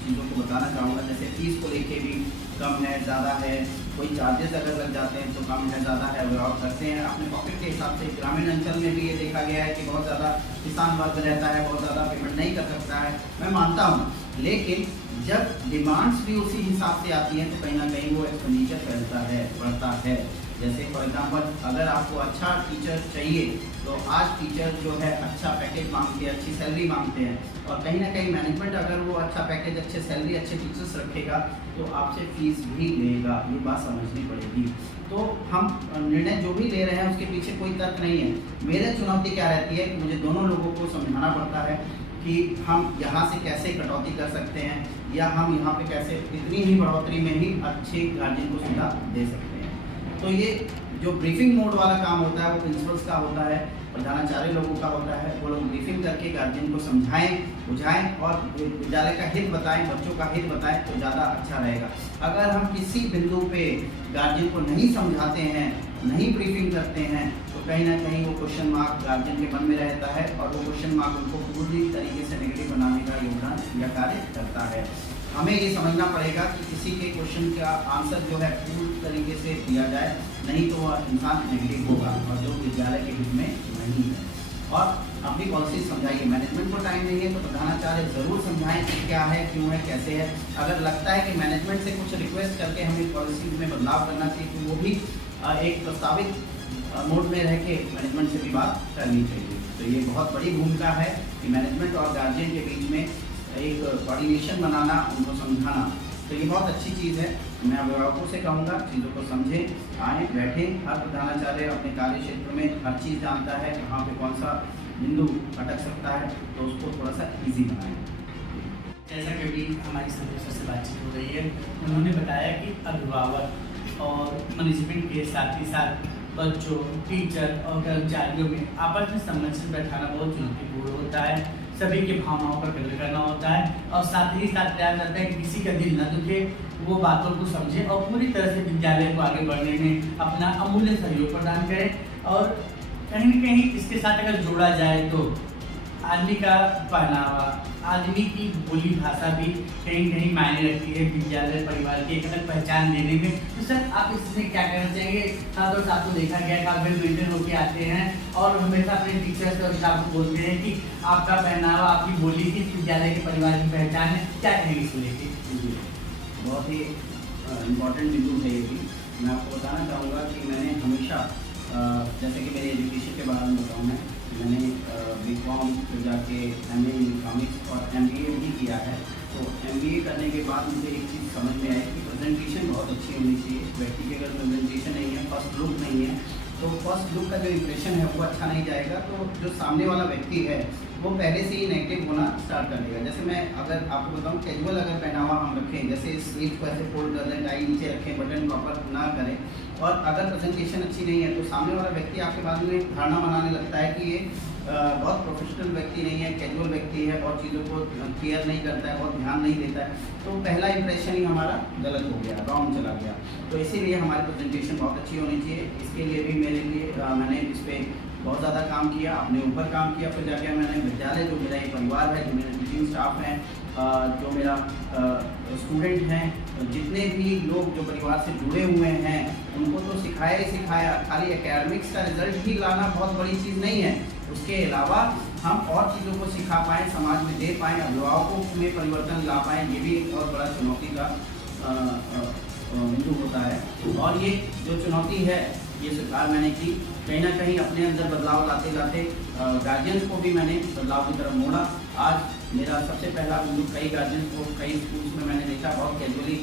चीज़ों को बताना चाहूँगा, जैसे फीस को लेके भी कम है ज़्यादा है, कोई चार्जेस अगर लग जाते हैं तो कम है ज़्यादा है, अभिभावक करते हैं अपने पॉकेट के हिसाब से। ग्रामीण अंचल में भी ये देखा गया है कि बहुत ज़्यादा किसान वर्ग रहता है, बहुत ज़्यादा पेमेंट नहीं कर सकता है, मैं मानता हूँ। लेकिन जब डिमांड्स भी उसी हिसाब से आती हैं तो कहीं ना कहीं वो एक्सपेंडिचर फैलता है, बढ़ता है। जैसे फॉर एग्जांपल अगर आपको अच्छा टीचर चाहिए तो आज टीचर जो है अच्छा पैकेज मांगते हैं, अच्छी सैलरी मांगते हैं, और कहीं ना कहीं मैनेजमेंट अगर वो अच्छा पैकेज, अच्छे सैलरी, अच्छे टीचर्स रखेगा तो आपसे फीस भी लेगा। ये बात समझनी पड़ेगी। तो हम निर्णय जो भी ले रहे हैं उसके पीछे कोई तर्क नहीं है। मेरी चुनौती क्या रहती है कि मुझे दोनों लोगों को समझाना पड़ता है कि हम यहाँ से कैसे कटौती कर सकते हैं या हम यहाँ पे कैसे इतनी ही बढ़ोतरी में ही अच्छे गार्जियन को सुविधा दे सकते हैं। तो ये जो ब्रीफिंग मोड वाला काम होता है वो प्रिंसिपल्स का होता है, प्रधानाचार्य लोगों का होता है। वो लोग ब्रीफिंग करके गार्जियन को समझाएं, बुझाएं और विद्यालय का हित बताएं, बच्चों का हित बताएं तो ज़्यादा अच्छा रहेगा। अगर हम किसी बिंदु पे गार्जियन को नहीं समझाते हैं, नहीं ब्रीफिंग करते हैं तो कहीं ना कहीं वो क्वेश्चन मार्क गार्जियन के मन में रहता है और वो क्वेश्चन मार्क उनको पूरी तरीके से नेगेटिव बनाने का योगदान या कार्य करता है। हमें ये समझना पड़ेगा कि किसी के क्वेश्चन का आंसर जो है पूरी तरीके से दिया जाए, नहीं तो वह इंसान नेगेटिव होगा और जो विद्यालय के हित में नहीं है। और अपनी पॉलिसी समझाइए। मैनेजमेंट को टाइम नहीं है तो प्रधानाचार्य ज़रूर समझाएं कि क्या है, क्यों है, कैसे है। अगर लगता है कि मैनेजमेंट से कुछ रिक्वेस्ट करके हमें पॉलिसी में बदलाव करना चाहिए तो वो भी एक प्रस्तावित मोड में रह के मैनेजमेंट से भी बात करनी चाहिए। तो ये बहुत बड़ी भूमिका है कि मैनेजमेंट और गार्जियन के बीच में एक कोऑर्डिनेशन बनाना, उनको समझाना। तो ये बहुत अच्छी चीज़ है। मैं अभिभावकों से कहूँगा चीज़ों को समझें, आएँ, बैठें। हर प्रधानाचार्य अपने कार्य क्षेत्र में हर चीज़ जानता है, कहाँ पे कौन सा बिंदु अटक सकता है, तो उसको थोड़ा सा ईजी बनाएं। जैसा कि अभी हमारी सदस्य से बातचीत हो रही है, उन्होंने बताया कि अभिभावक और मैनेजमेंट के साथ ही साथ बच्चों, टीचर और कर्मचारियों में आपस में सामंजस्य बैठाना बहुत चुनौतीपूर्ण होता है। सभी की भावनाओं पर कदर करना होता है और साथ ही साथ प्रयास करता है कि किसी का दिल न दुखे, वो बातों को समझे और पूरी तरह से विद्यालय को आगे बढ़ने में अपना अमूल्य सहयोग प्रदान करें। और कहीं न कहीं इसके साथ अगर जोड़ा जाए तो आदमी का पहनावा, आदमी की बोली भाषा भी कहीं कहीं मायने रखती है विद्यालय परिवार की एक अलग पहचान देने में। तो सर आप इसमें क्या कहना चाहेंगे? साथ और साथ को देखा गया कि आप मेंटेन होकर आते हैं और हमेशा अपने टीचर्स और स्टाफ को बोलते हैं कि आपका पहनावा, आपकी बोली की विद्यालय के परिवार की पहचान है। क्या कहेंगे इसको लेके? बहुत ही इम्पोर्टेंट बिंदु है ये भी। मैं आपको बताना चाहूँगा कि मैंने हमेशा जैसे कि मेरे एजुकेशन के बारे में बताऊँ, मैंने बीकॉम फिर जाके MA इन इकोनॉमिक्स और MBA भी किया है। तो MBA करने के बाद मुझे एक चीज़ समझ में आई कि प्रेजेंटेशन बहुत अच्छी होनी चाहिए। व्यक्ति की अगर प्रेजेंटेशन नहीं है, फर्स्ट लुक नहीं है, तो फर्स्ट लुक का जो इम्प्रेशन है वो अच्छा नहीं जाएगा। तो जो सामने वाला व्यक्ति है वो पहले से ही नेगेटिव होना स्टार्ट कर देगा। जैसे मैं अगर आपको बताऊं, कैजुअल अगर पहनावा हम रखें, जैसे स्लीव को ऐसे फोल्ड कर दें, टाई नीचे रखें, बटन प्रॉपर ना करें, और अगर प्रेजेंटेशन अच्छी नहीं है तो सामने वाला व्यक्ति आपके बारे में धारणा बनाने लगता है कि ये बहुत प्रोफेशनल व्यक्ति नहीं है, कैजुअल व्यक्ति है, बहुत चीज़ों को केयर नहीं करता है, बहुत ध्यान नहीं देता है, तो पहला इंप्रेशन ही हमारा गलत हो गया, रॉन्ग चला गया। तो इसीलिए हमारी प्रेजेंटेशन बहुत अच्छी होनी चाहिए। इसके लिए भी मैंने इस पर बहुत ज़्यादा काम किया, अपने ऊपर काम किया। फिर जाके मैंने विद्यालय, जो मेरा एक परिवार है, जो मेरा टीचिंग स्टाफ है, जो मेरा स्टूडेंट हैं, जितने भी लोग जो परिवार से जुड़े हुए हैं, उनको तो सिखाया ही सिखाया। खाली एकेडमिक्स का रिजल्ट ही लाना बहुत बड़ी चीज़ नहीं है, उसके अलावा हम और चीज़ों को सिखा पाएँ, समाज में दे पाएँ, अभिभावकों में परिवर्तन ला पाएँ, ये भी एक बहुत बड़ा चुनौती का बिंदु होता है। और ये जो चुनौती है, ये स्वीकार मैंने की। कहीं ना कहीं अपने अंदर बदलाव लाते लाते गार्जियंस को भी मैंने बदलाव की तरफ मोड़ा। आज मेरा सबसे पहला बिंदु, कई गार्जियंस को कई स्कूल्स में मैंने देखा बहुत कैजुअली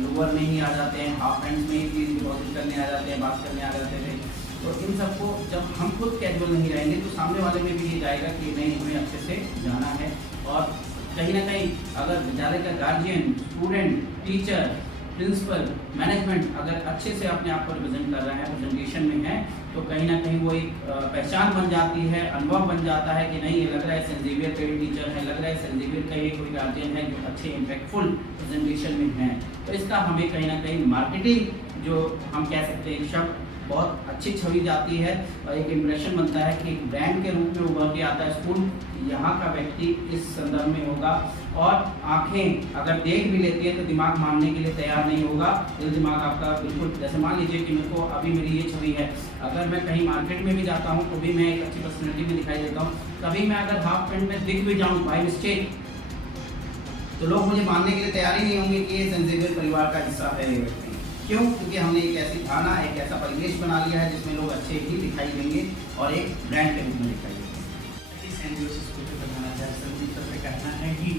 लोअर में ही आ जाते हैं, हाफ पैंट्स में ही फीस डिपॉजिट करने आ जाते हैं, बात करने आ जाते थे। तो इन सबको जब हम खुद कैजुअल नहीं रहेंगे तो सामने वाले में भी ये जाएगा कि नहीं, हमें अच्छे से जाना है। और कहीं ना कहीं अगर विद्यालय का guardian, student, teacher, principal, management अगर अच्छे से अपने आप को रिप्रेजेंट कर रहा है, प्रेजेंटेशन में है, तो कहीं ना कहीं वो एक पहचान बन जाती है, अनुभव बन जाता है कि नहीं, ये लग रहा है सेंट जेवियर का टीचर है, लग रहा है सेंट जेवियर का ये कोई गार्जियन है जो अच्छे इम्पैक्टफुल प्रेजेंटेशन में है। तो इसका हमें कहीं ना कहीं मार्केटिंग, जो हम कह सकते हैं शब्द, बहुत अच्छी छवि जाती है और एक इम्प्रेशन बनता है कि एक ब्रांड के रूप में उभर के आता है स्कूल। यहाँ का व्यक्ति इस संदर्भ में होगा, और आंखें अगर देख भी लेती है तो दिमाग मानने के लिए तैयार नहीं होगा। दिल दिमाग आपका बिल्कुल, जैसे मान लीजिए कि मेरे को अभी मेरी ये छवि है, अगर मैं कहीं मार्केट में भी जाता हूँ तो भी मैं एक अच्छी पर्सनैलिटी में दिखाई देता हूँ। कभी मैं अगर हाफ पैंट में दिख भी जाऊँ बाय मिस्टेक, तो लोग मुझे मानने के लिए तैयार ही नहीं होंगे कि ये सेंट जेवियर परिवार का हिस्सा है ये व्यक्ति। क्यों? क्योंकि हमने एक ऐसी धारणा, एक ऐसा परिवेश बना लिया है जिसमें लोग अच्छे ही दिखाई देंगे और एक ब्रांड के रूप में दिखाई देंगे। सेंट जेवियर स्कूल के प्रधानाचार्य संदीप सर का कहना है कि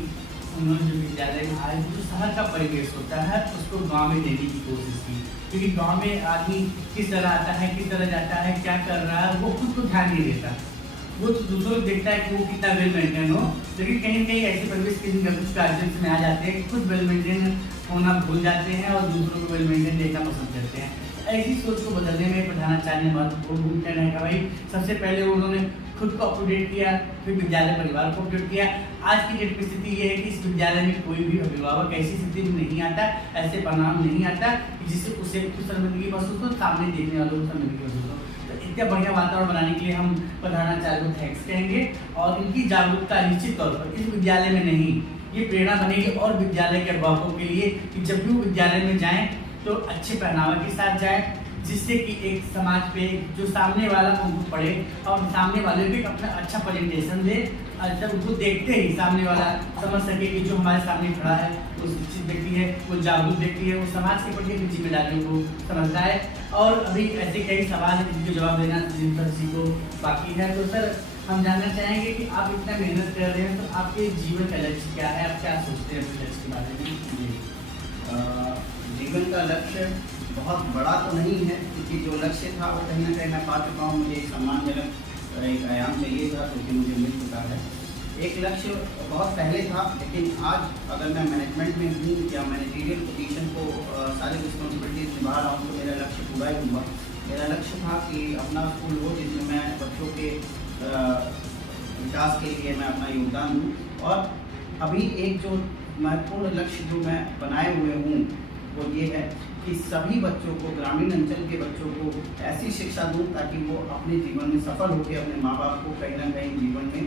उन्होंने जो विद्यालय में आज जो शहर का परिवेश होता है उसको गांव में देने की कोशिश की, क्योंकि गांव में आदमी किस तरह आता है, किस तरह जाता है, क्या कर रहा है, वो खुद को ध्यान नहीं देता। वो दूसरों को देखता है कि वो कितना वेल मेंटेन हो, लेकिन कहीं कहीं ऐसे परिवेश के कुछ गार्जियंस में आ जाते हैं कि खुद वेल मेंटेन होना भूल जाते हैं और दूसरों को वेल मेंटेन देखना पसंद करते हैं। ऐसी सोच को बदलने में प्रधानाचार्य ने महत्वपूर्ण भूमिका निभाई। सबसे पहले उन्होंने खुद को अपडेट किया, फिर विद्यालय परिवार को अपडेट किया। आज की डेट की स्थिति ये है कि इस विद्यालय में कोई भी अभिभावक ऐसी स्थिति में नहीं आता, ऐसे परिणाम नहीं आता जिससे उसे खुद शर्मिंदगी महसूस हो, सामने देखने वालों को शर्मिंदगी महसूस हो। तो इतना बढ़िया वातावरण बनाने के लिए हम प्रधानाचार्य को थैंक्स कहेंगे, और इनकी जागरूकता निश्चित तौर पर इस विद्यालय में नहीं, ये प्रेरणा बनेगी और विद्यालय के अभिभावकों के लिए कि जब भी वो विद्यालय में जाएं तो अच्छे पहनावा के साथ जाएं, जिससे कि एक समाज पे जो सामने वाला उनको पढ़े और सामने वाले भी अपना अच्छा प्रेजेंटेशन दे। जब उनको देखते ही सामने वाला समझ सके कि जो हमारे सामने खड़ा है वो शिक्षित व्यक्ति है, वो जागरूक व्यक्ति है, वो समाज के प्रति अपनी जिम्मेदारियों को समझता है। और अभी ऐसे कई सवाल हैं जिनको जवाब देना जिन पर किसी को बाकी है। तो सर, हम जानना चाहेंगे कि आप इतना मेहनत कर रहे हैं, तो आपके जीवन का लक्ष्य क्या है, आप क्या सोचते हैं अपने लक्ष्य के बारे में? जीवन का लक्ष्य बहुत बड़ा तो नहीं है, क्योंकि जो लक्ष्य था वो कहीं ना कहीं मैं पा चुका हूँ। मुझे एक सम्मानजनक एक आयाम चाहिए था, क्योंकि मुझे मिल चुका है। एक लक्ष्य बहुत पहले था, लेकिन आज अगर मैं मैनेजमेंट में हूँ या मैनेजरियल पोजीशन को सारी रिस्पॉन्सिबिलिटीज निभा रहा हूँ, तो मेरा लक्ष्य पूरा ही हुआ। मेरा लक्ष्य था कि अपना स्कूल हो जिसमें मैं बच्चों के विकास के लिए मैं अपना योगदान दूँ। और अभी एक जो महत्वपूर्ण लक्ष्य जो मैं बनाए हुए हूँ वो ये है कि सभी बच्चों को, ग्रामीण अंचल के बच्चों को ऐसी शिक्षा दूँ ताकि वो अपने जीवन में सफल होकर अपने माँ बाप को कहीं ना कहीं जीवन में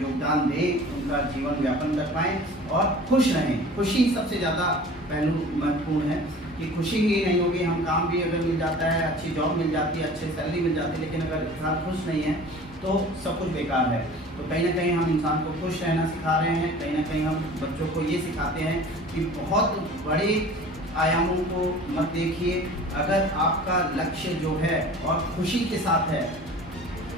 योगदान दें, उनका जीवन व्यापन कर पाएँ और खुश रहें। खुशी सबसे ज़्यादा पहलू महत्वपूर्ण है कि खुशी ही नहीं होगी, हम काम भी अगर मिल जाता है, अच्छी जॉब मिल जाती है, अच्छी सैलरी मिल जाती है, लेकिन अगर इंसान खुश नहीं है तो सब कुछ बेकार है। तो कहीं ना कहीं हम इंसान को खुश रहना सिखा रहे हैं, कहीं ना कहीं हम बच्चों को ये सिखाते हैं कि बहुत बड़े आयामों को मत देखिए। अगर आपका लक्ष्य जो है और खुशी के साथ है,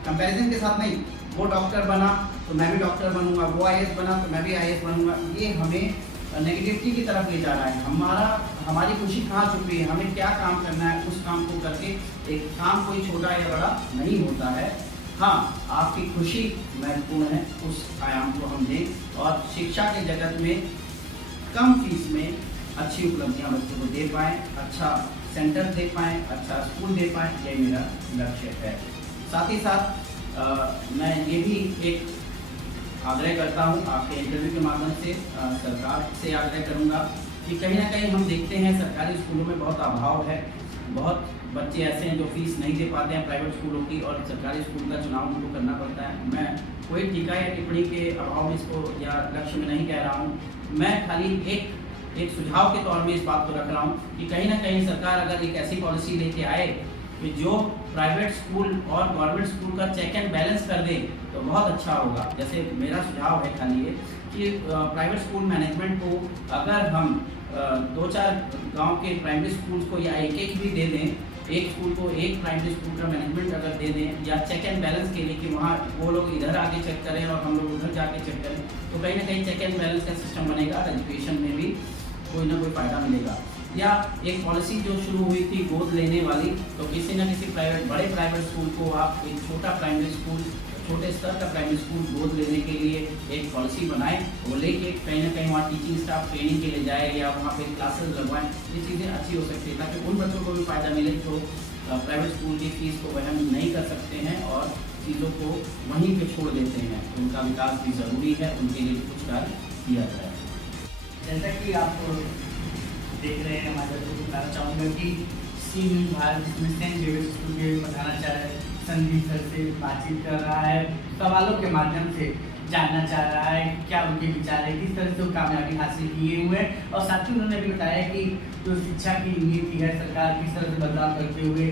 कंपैरिजन के साथ नहीं, वो डॉक्टर बना तो मैं भी डॉक्टर बनूंगा, वो आईएएस बना तो मैं भी आईएएस बनूंगा, ये हमें नेगेटिविटी की तरफ ले जा रहा है। हमारी खुशी कहाँ छुपी है, हमें क्या काम करना है, उस काम को करके एक काम कोई छोटा या बड़ा नहीं होता है। हाँ, आपकी खुशी महत्वपूर्ण है, उस आयाम को हम दें और शिक्षा के जगत में कम फीस में अच्छी उपलब्धियां बच्चों को दे पाएँ, अच्छा सेंटर दे पाएँ, अच्छा स्कूल दे पाएँ, यही मेरा लक्ष्य है। साथ ही साथ मैं ये भी एक आग्रह करता हूँ आपके इंटरव्यू के माध्यम से, सरकार से आग्रह करूँगा कि कहीं ना कहीं हम देखते हैं सरकारी स्कूलों में बहुत अभाव है। बहुत बच्चे ऐसे हैं जो फीस नहीं दे पाते हैं प्राइवेट स्कूलों की, और सरकारी स्कूल का चुनाव उनको करना पड़ता है। मैं कोई टीका या टिप्पणी के अभाव में इसको या लक्ष्य में नहीं कह रहा हूँ, मैं खाली एक सुझाव के तौर में इस बात को रख रहा हूँ कि कहीं ना कहीं सरकार अगर एक ऐसी पॉलिसी लेके आए कि जो प्राइवेट स्कूल और गवर्नमेंट स्कूल का चेक एंड बैलेंस कर दे तो बहुत अच्छा होगा। जैसे मेरा सुझाव है खाली ये कि प्राइवेट स्कूल मैनेजमेंट को अगर हम 2-4 गांव के प्राइमरी स्कूल्स को या एक भी दे दें, एक स्कूल को एक प्राइमरी स्कूल का मैनेजमेंट अगर दे दें, या चेक एंड बैलेंस के लिए कि वहाँ वो लोग इधर आके चेक करें और हम लोग उधर जाके चेक करें, तो कहीं ना कहीं चेक एंड बैलेंस का सिस्टम बनेगा, एजुकेशन में भी कोई ना कोई फ़ायदा मिलेगा। या एक पॉलिसी जो शुरू हुई थी गोद लेने वाली, तो किसी न किसी बड़े प्राइवेट स्कूल को आप एक छोटा प्राइमरी स्कूल, छोटे स्तर का प्राइमरी स्कूल गोद लेने के लिए एक पॉलिसी बनाएं, वो लेके कहीं ना कहीं वहाँ टीचिंग स्टाफ ट्रेनिंग के लिए जाए या वहाँ पे क्लासेस लगवाएं। ये चीज़ें अच्छी हो सकती है ताकि उन बच्चों को भी फ़ायदा मिले जो प्राइवेट स्कूल की फ़ीस को वहन नहीं कर सकते हैं और चीज़ों को वहीं पे छोड़ देते हैं। उनका विकास भी ज़रूरी है, उनके लिए भी कुछ कार्य किया जाए। जैसा कि आप देख रहे हैं, हमारे बच्चों को बताना चाहूँगा कि सी न्यूज़ भारत जिसमें सेंट जेवियर्स स्कूल के प्रधानाचार्य संदीप सर से बातचीत कर रहा है, सवालों के माध्यम से जानना चाह रहा है क्या उनके विचार है, किस तरह से वो कामयाबी हासिल किए हुए हैं, और साथ ही उन्होंने भी बताया कि जो शिक्षा की नीति है सरकार किस तरह से बदलाव करते हुए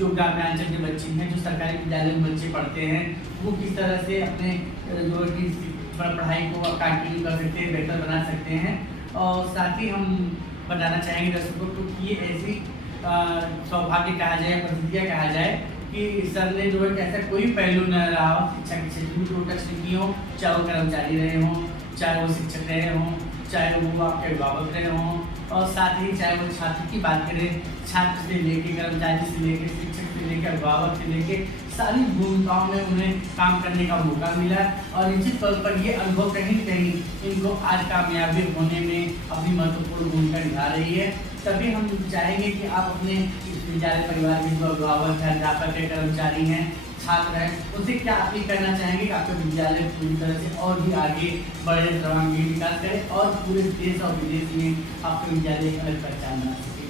जो ग्रामीणांचल के बच्चे हैं, जो सरकारी विद्यालय में बच्चे पढ़ते हैं, वो किस तरह से अपने जो कि पढ़ाई को कंटिन्यू कर सकते हैं, बेहतर बना सकते हैं। और साथ ही हम बताना चाहेंगे दर्शकों को कि ये ऐसी सौभाग्य कहा जाए, प्रसिद्धियाँ कहा जाए कि सर ने जो है ऐसा कोई पहलू न रहा हो शिक्षा के क्षेत्र में, जो टच नहीं किए हों, चाहे वो कर्मचारी रहे हों, चाहे वो शिक्षक रहे हों, चाहे वो आपके अभिभावक रहे हों, और साथ ही चाहे वो छात्र की बात करें, छात्र से लेके कर्मचारी से लेके शिक्षक से लेकर अभिभावक से लेके सारी भूमिकाओं में उन्हें काम करने का मौका मिला। और निश्चित तौर पर ये अनुभव कहीं न कहीं इनको आज कामयाबी होने में अपनी महत्वपूर्ण भूमिका निभा रही है। तभी हम चाहेंगे कि आप अपने इस विद्यालय परिवार के जो अभिभावक हैं, अध्यापक हैं, कर्मचारी हैं, छात्र हैं, उनसे क्या अपील करना चाहेंगे कि आपका विद्यालय पूरी तरह से और भी आगे बढ़े, सर्वांगीण विकास करे और पूरे देश और विदेश में आपके विद्यालय की अलग पहचान बना सके।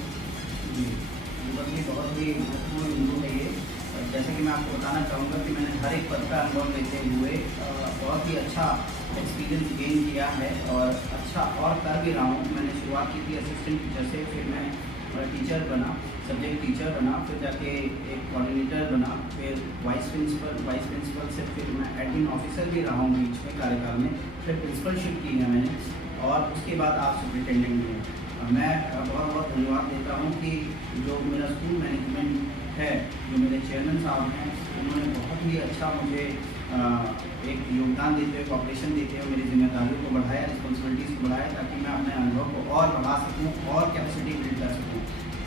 बहुत ही महत्वपूर्ण अनुभव है ये। जैसे कि मैं आपको बताना चाहूँगा कि मैंने हर एक पद का अनुभव लेते हुए बहुत ही अच्छा एक्सपीरियंस गेन किया है और अच्छा और कर भी रहा हूँ। मैंने शुरुआत की थी असिस्टेंट टीचर से, फिर मैं टीचर बना, सब्जेक्ट टीचर बना, फिर जाके एक कोऑर्डिनेटर बना, फिर वाइस प्रिंसिपल से फिर मैं एडमिन ऑफिसर भी रहा हूँ बीच में कार्यकाल में, फिर प्रिंसिपलशिप की है मैंने, और उसके बाद आप सुपरिटेंडेंट भी हैं। मैं बहुत बहुत धन्यवाद देता हूँ कि जो मेरा स्कूल मैनेजमेंट है, जो मेरे चेयरमैन साहब हैं, उन्होंने बहुत ही अच्छा मुझे एक योगदान देते हुए, कॉपरेशन देते हुए मेरी जिम्मेदारियों को बढ़ाया, रिस्पॉन्सिबिलिटीज़ को बढ़ाया, ताकि मैं अपने अनुभव को और बढ़ा सकूँ और कैपेसिटी बिल्ड कर सकूँ।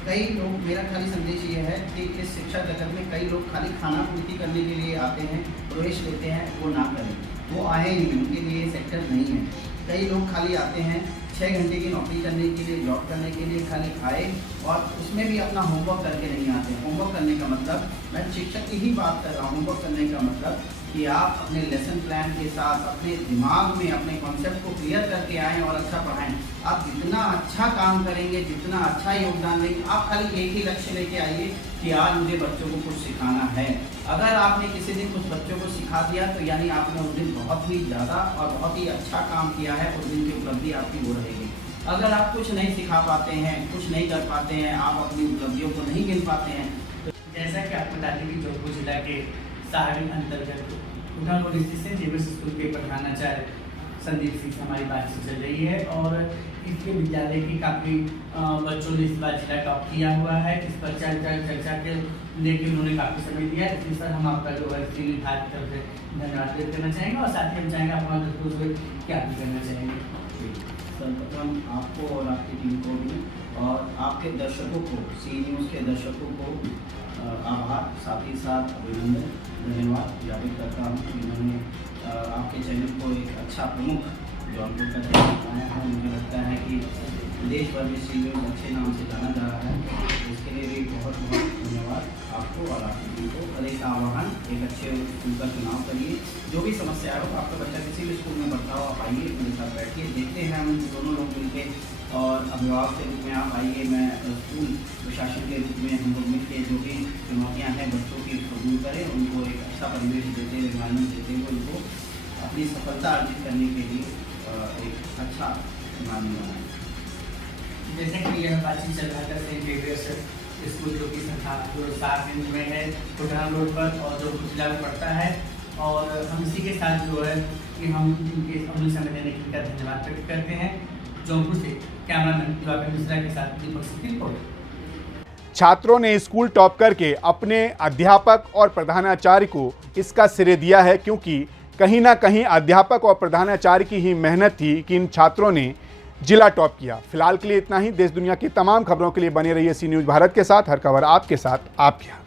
कई लोग, मेरा खाली संदेश ये है कि इस शिक्षा जगत में कई लोग खाली खाना पूर्ति करने के लिए आते हैं, प्रवेश लेते हैं, वो ना करें, वो आए ही नहीं, उनके लिए सेक्टर नहीं है। कई लोग खाली आते हैं 6 घंटे की नौकरी करने के लिए, जॉब करने के लिए खाली आए और उसमें भी अपना होमवर्क करके नहीं आते। होमवर्क करने का मतलब, मैं शिक्षक की ही बात कर रहा हूँ, होमवर्क करने का मतलब कि आप अपने लेसन प्लान के साथ अपने दिमाग में अपने कॉन्सेप्ट को क्लियर करके आएँ और अच्छा पढ़ाएं। आप जितना अच्छा काम करेंगे, जितना अच्छा योगदान देंगे, आप खाली एक ही लक्ष्य लेके आइए कि आज मुझे बच्चों को कुछ सिखाना है। अगर आपने किसी दिन कुछ बच्चों को सिखा दिया तो यानी आपने उस दिन बहुत ही ज़्यादा और बहुत ही अच्छा काम किया है, उस दिन की उपलब्धि आपकी वो रहेगी। अगर आप कुछ नहीं सिखा पाते हैं, कुछ नहीं कर पाते हैं, आप अपनी उपलब्धियों को नहीं गिन पाते हैं, तो जैसा कि आपको बता दें कि जौनपुर जिला के साहगंज अंतर्गत कुठान रोड स्थित सेंट जेवियर्स स्कूल के प्रधानाचार्य संदीप सिंह से हमारी बातचीत चल रही है और इसके विद्यालय की काफ़ी बच्चों ने इस बार जिला टॉप किया हुआ है। इस पर चर्चा के लेके उन्होंने काफ़ी समय दिया, इसलिए सर हम आपका जो है सीनियर विभाग की तरफ से धन्यवाद व्यक्त करना चाहेंगे और साथ ही हम चाहेंगे आप हमारे दोस्तों से क्या भी करना चाहेंगे। सर्वप्रथम आपको और आपकी टीम को भी और आपके दर्शकों को, सी न्यूज़ के दर्शकों को आभार, साथ ही साथ अभिनंदन, धन्यवाद ज्ञापित करता हूँ कि इन्होंने आपके चैनल को एक अच्छा प्रमुख जौनपुर का चैनल बनाया है। मुझे लगता है कि देश भर में सी न्यूज़ अच्छे नाम से जाना जा रहा है। इसके लिए भी बहुत बहुत धन्यवाद आपको और आप सभी को। और एक आह्वान, एक अच्छे स्कूल का चुनाव करिए। जो भी समस्या हो, आपका बच्चा किसी भी स्कूल में पढ़ता हो, आप आइए, मेरे साथ बैठिए, देखते हैं हम दोनों लोग मिलके, और अभिभावक के रूप में आप आइए, मैं स्कूल प्रशासन के रूप में हम लोग मिलकर जो भी चुनौतियाँ हैं बच्चों की उसको दूर करें, उनको एक अच्छा परिवेश देते हुए, एनवायरमेंट देते हुए उनको अपनी सफलता अर्जित करने के लिए एक अच्छा एनवायरमेंट बनाएं। जैसे कि यह बातचीत चल रहा था सेंट जेवियर्स स्कूल जो कि संस्था जो साहगंज में है, कुटहन रोड पर, और जो जिला में पड़ता है। और हम इसी के साथ जो है कि हम इनके अमूल्य समय देने के लिए धन्यवाद व्यक्त करते हैं। जौनपुर से कैमरामैन दिवाकर मिश्रा के साथ दीपक सिंह की रिपोर्ट। छात्रों ने स्कूल टॉप करके अपने अध्यापक और प्रधानाचार्य को इसका श्रेय दिया है, क्योंकि कहीं ना कहीं अध्यापक और प्रधानाचार्य की ही मेहनत थी कि इन छात्रों ने जिला टॉप किया। फिलहाल के लिए इतना ही। देश दुनिया की तमाम खबरों के लिए बने रहिए सी न्यूज़ भारत के साथ। हर खबर आपके साथ, आपके यहाँ।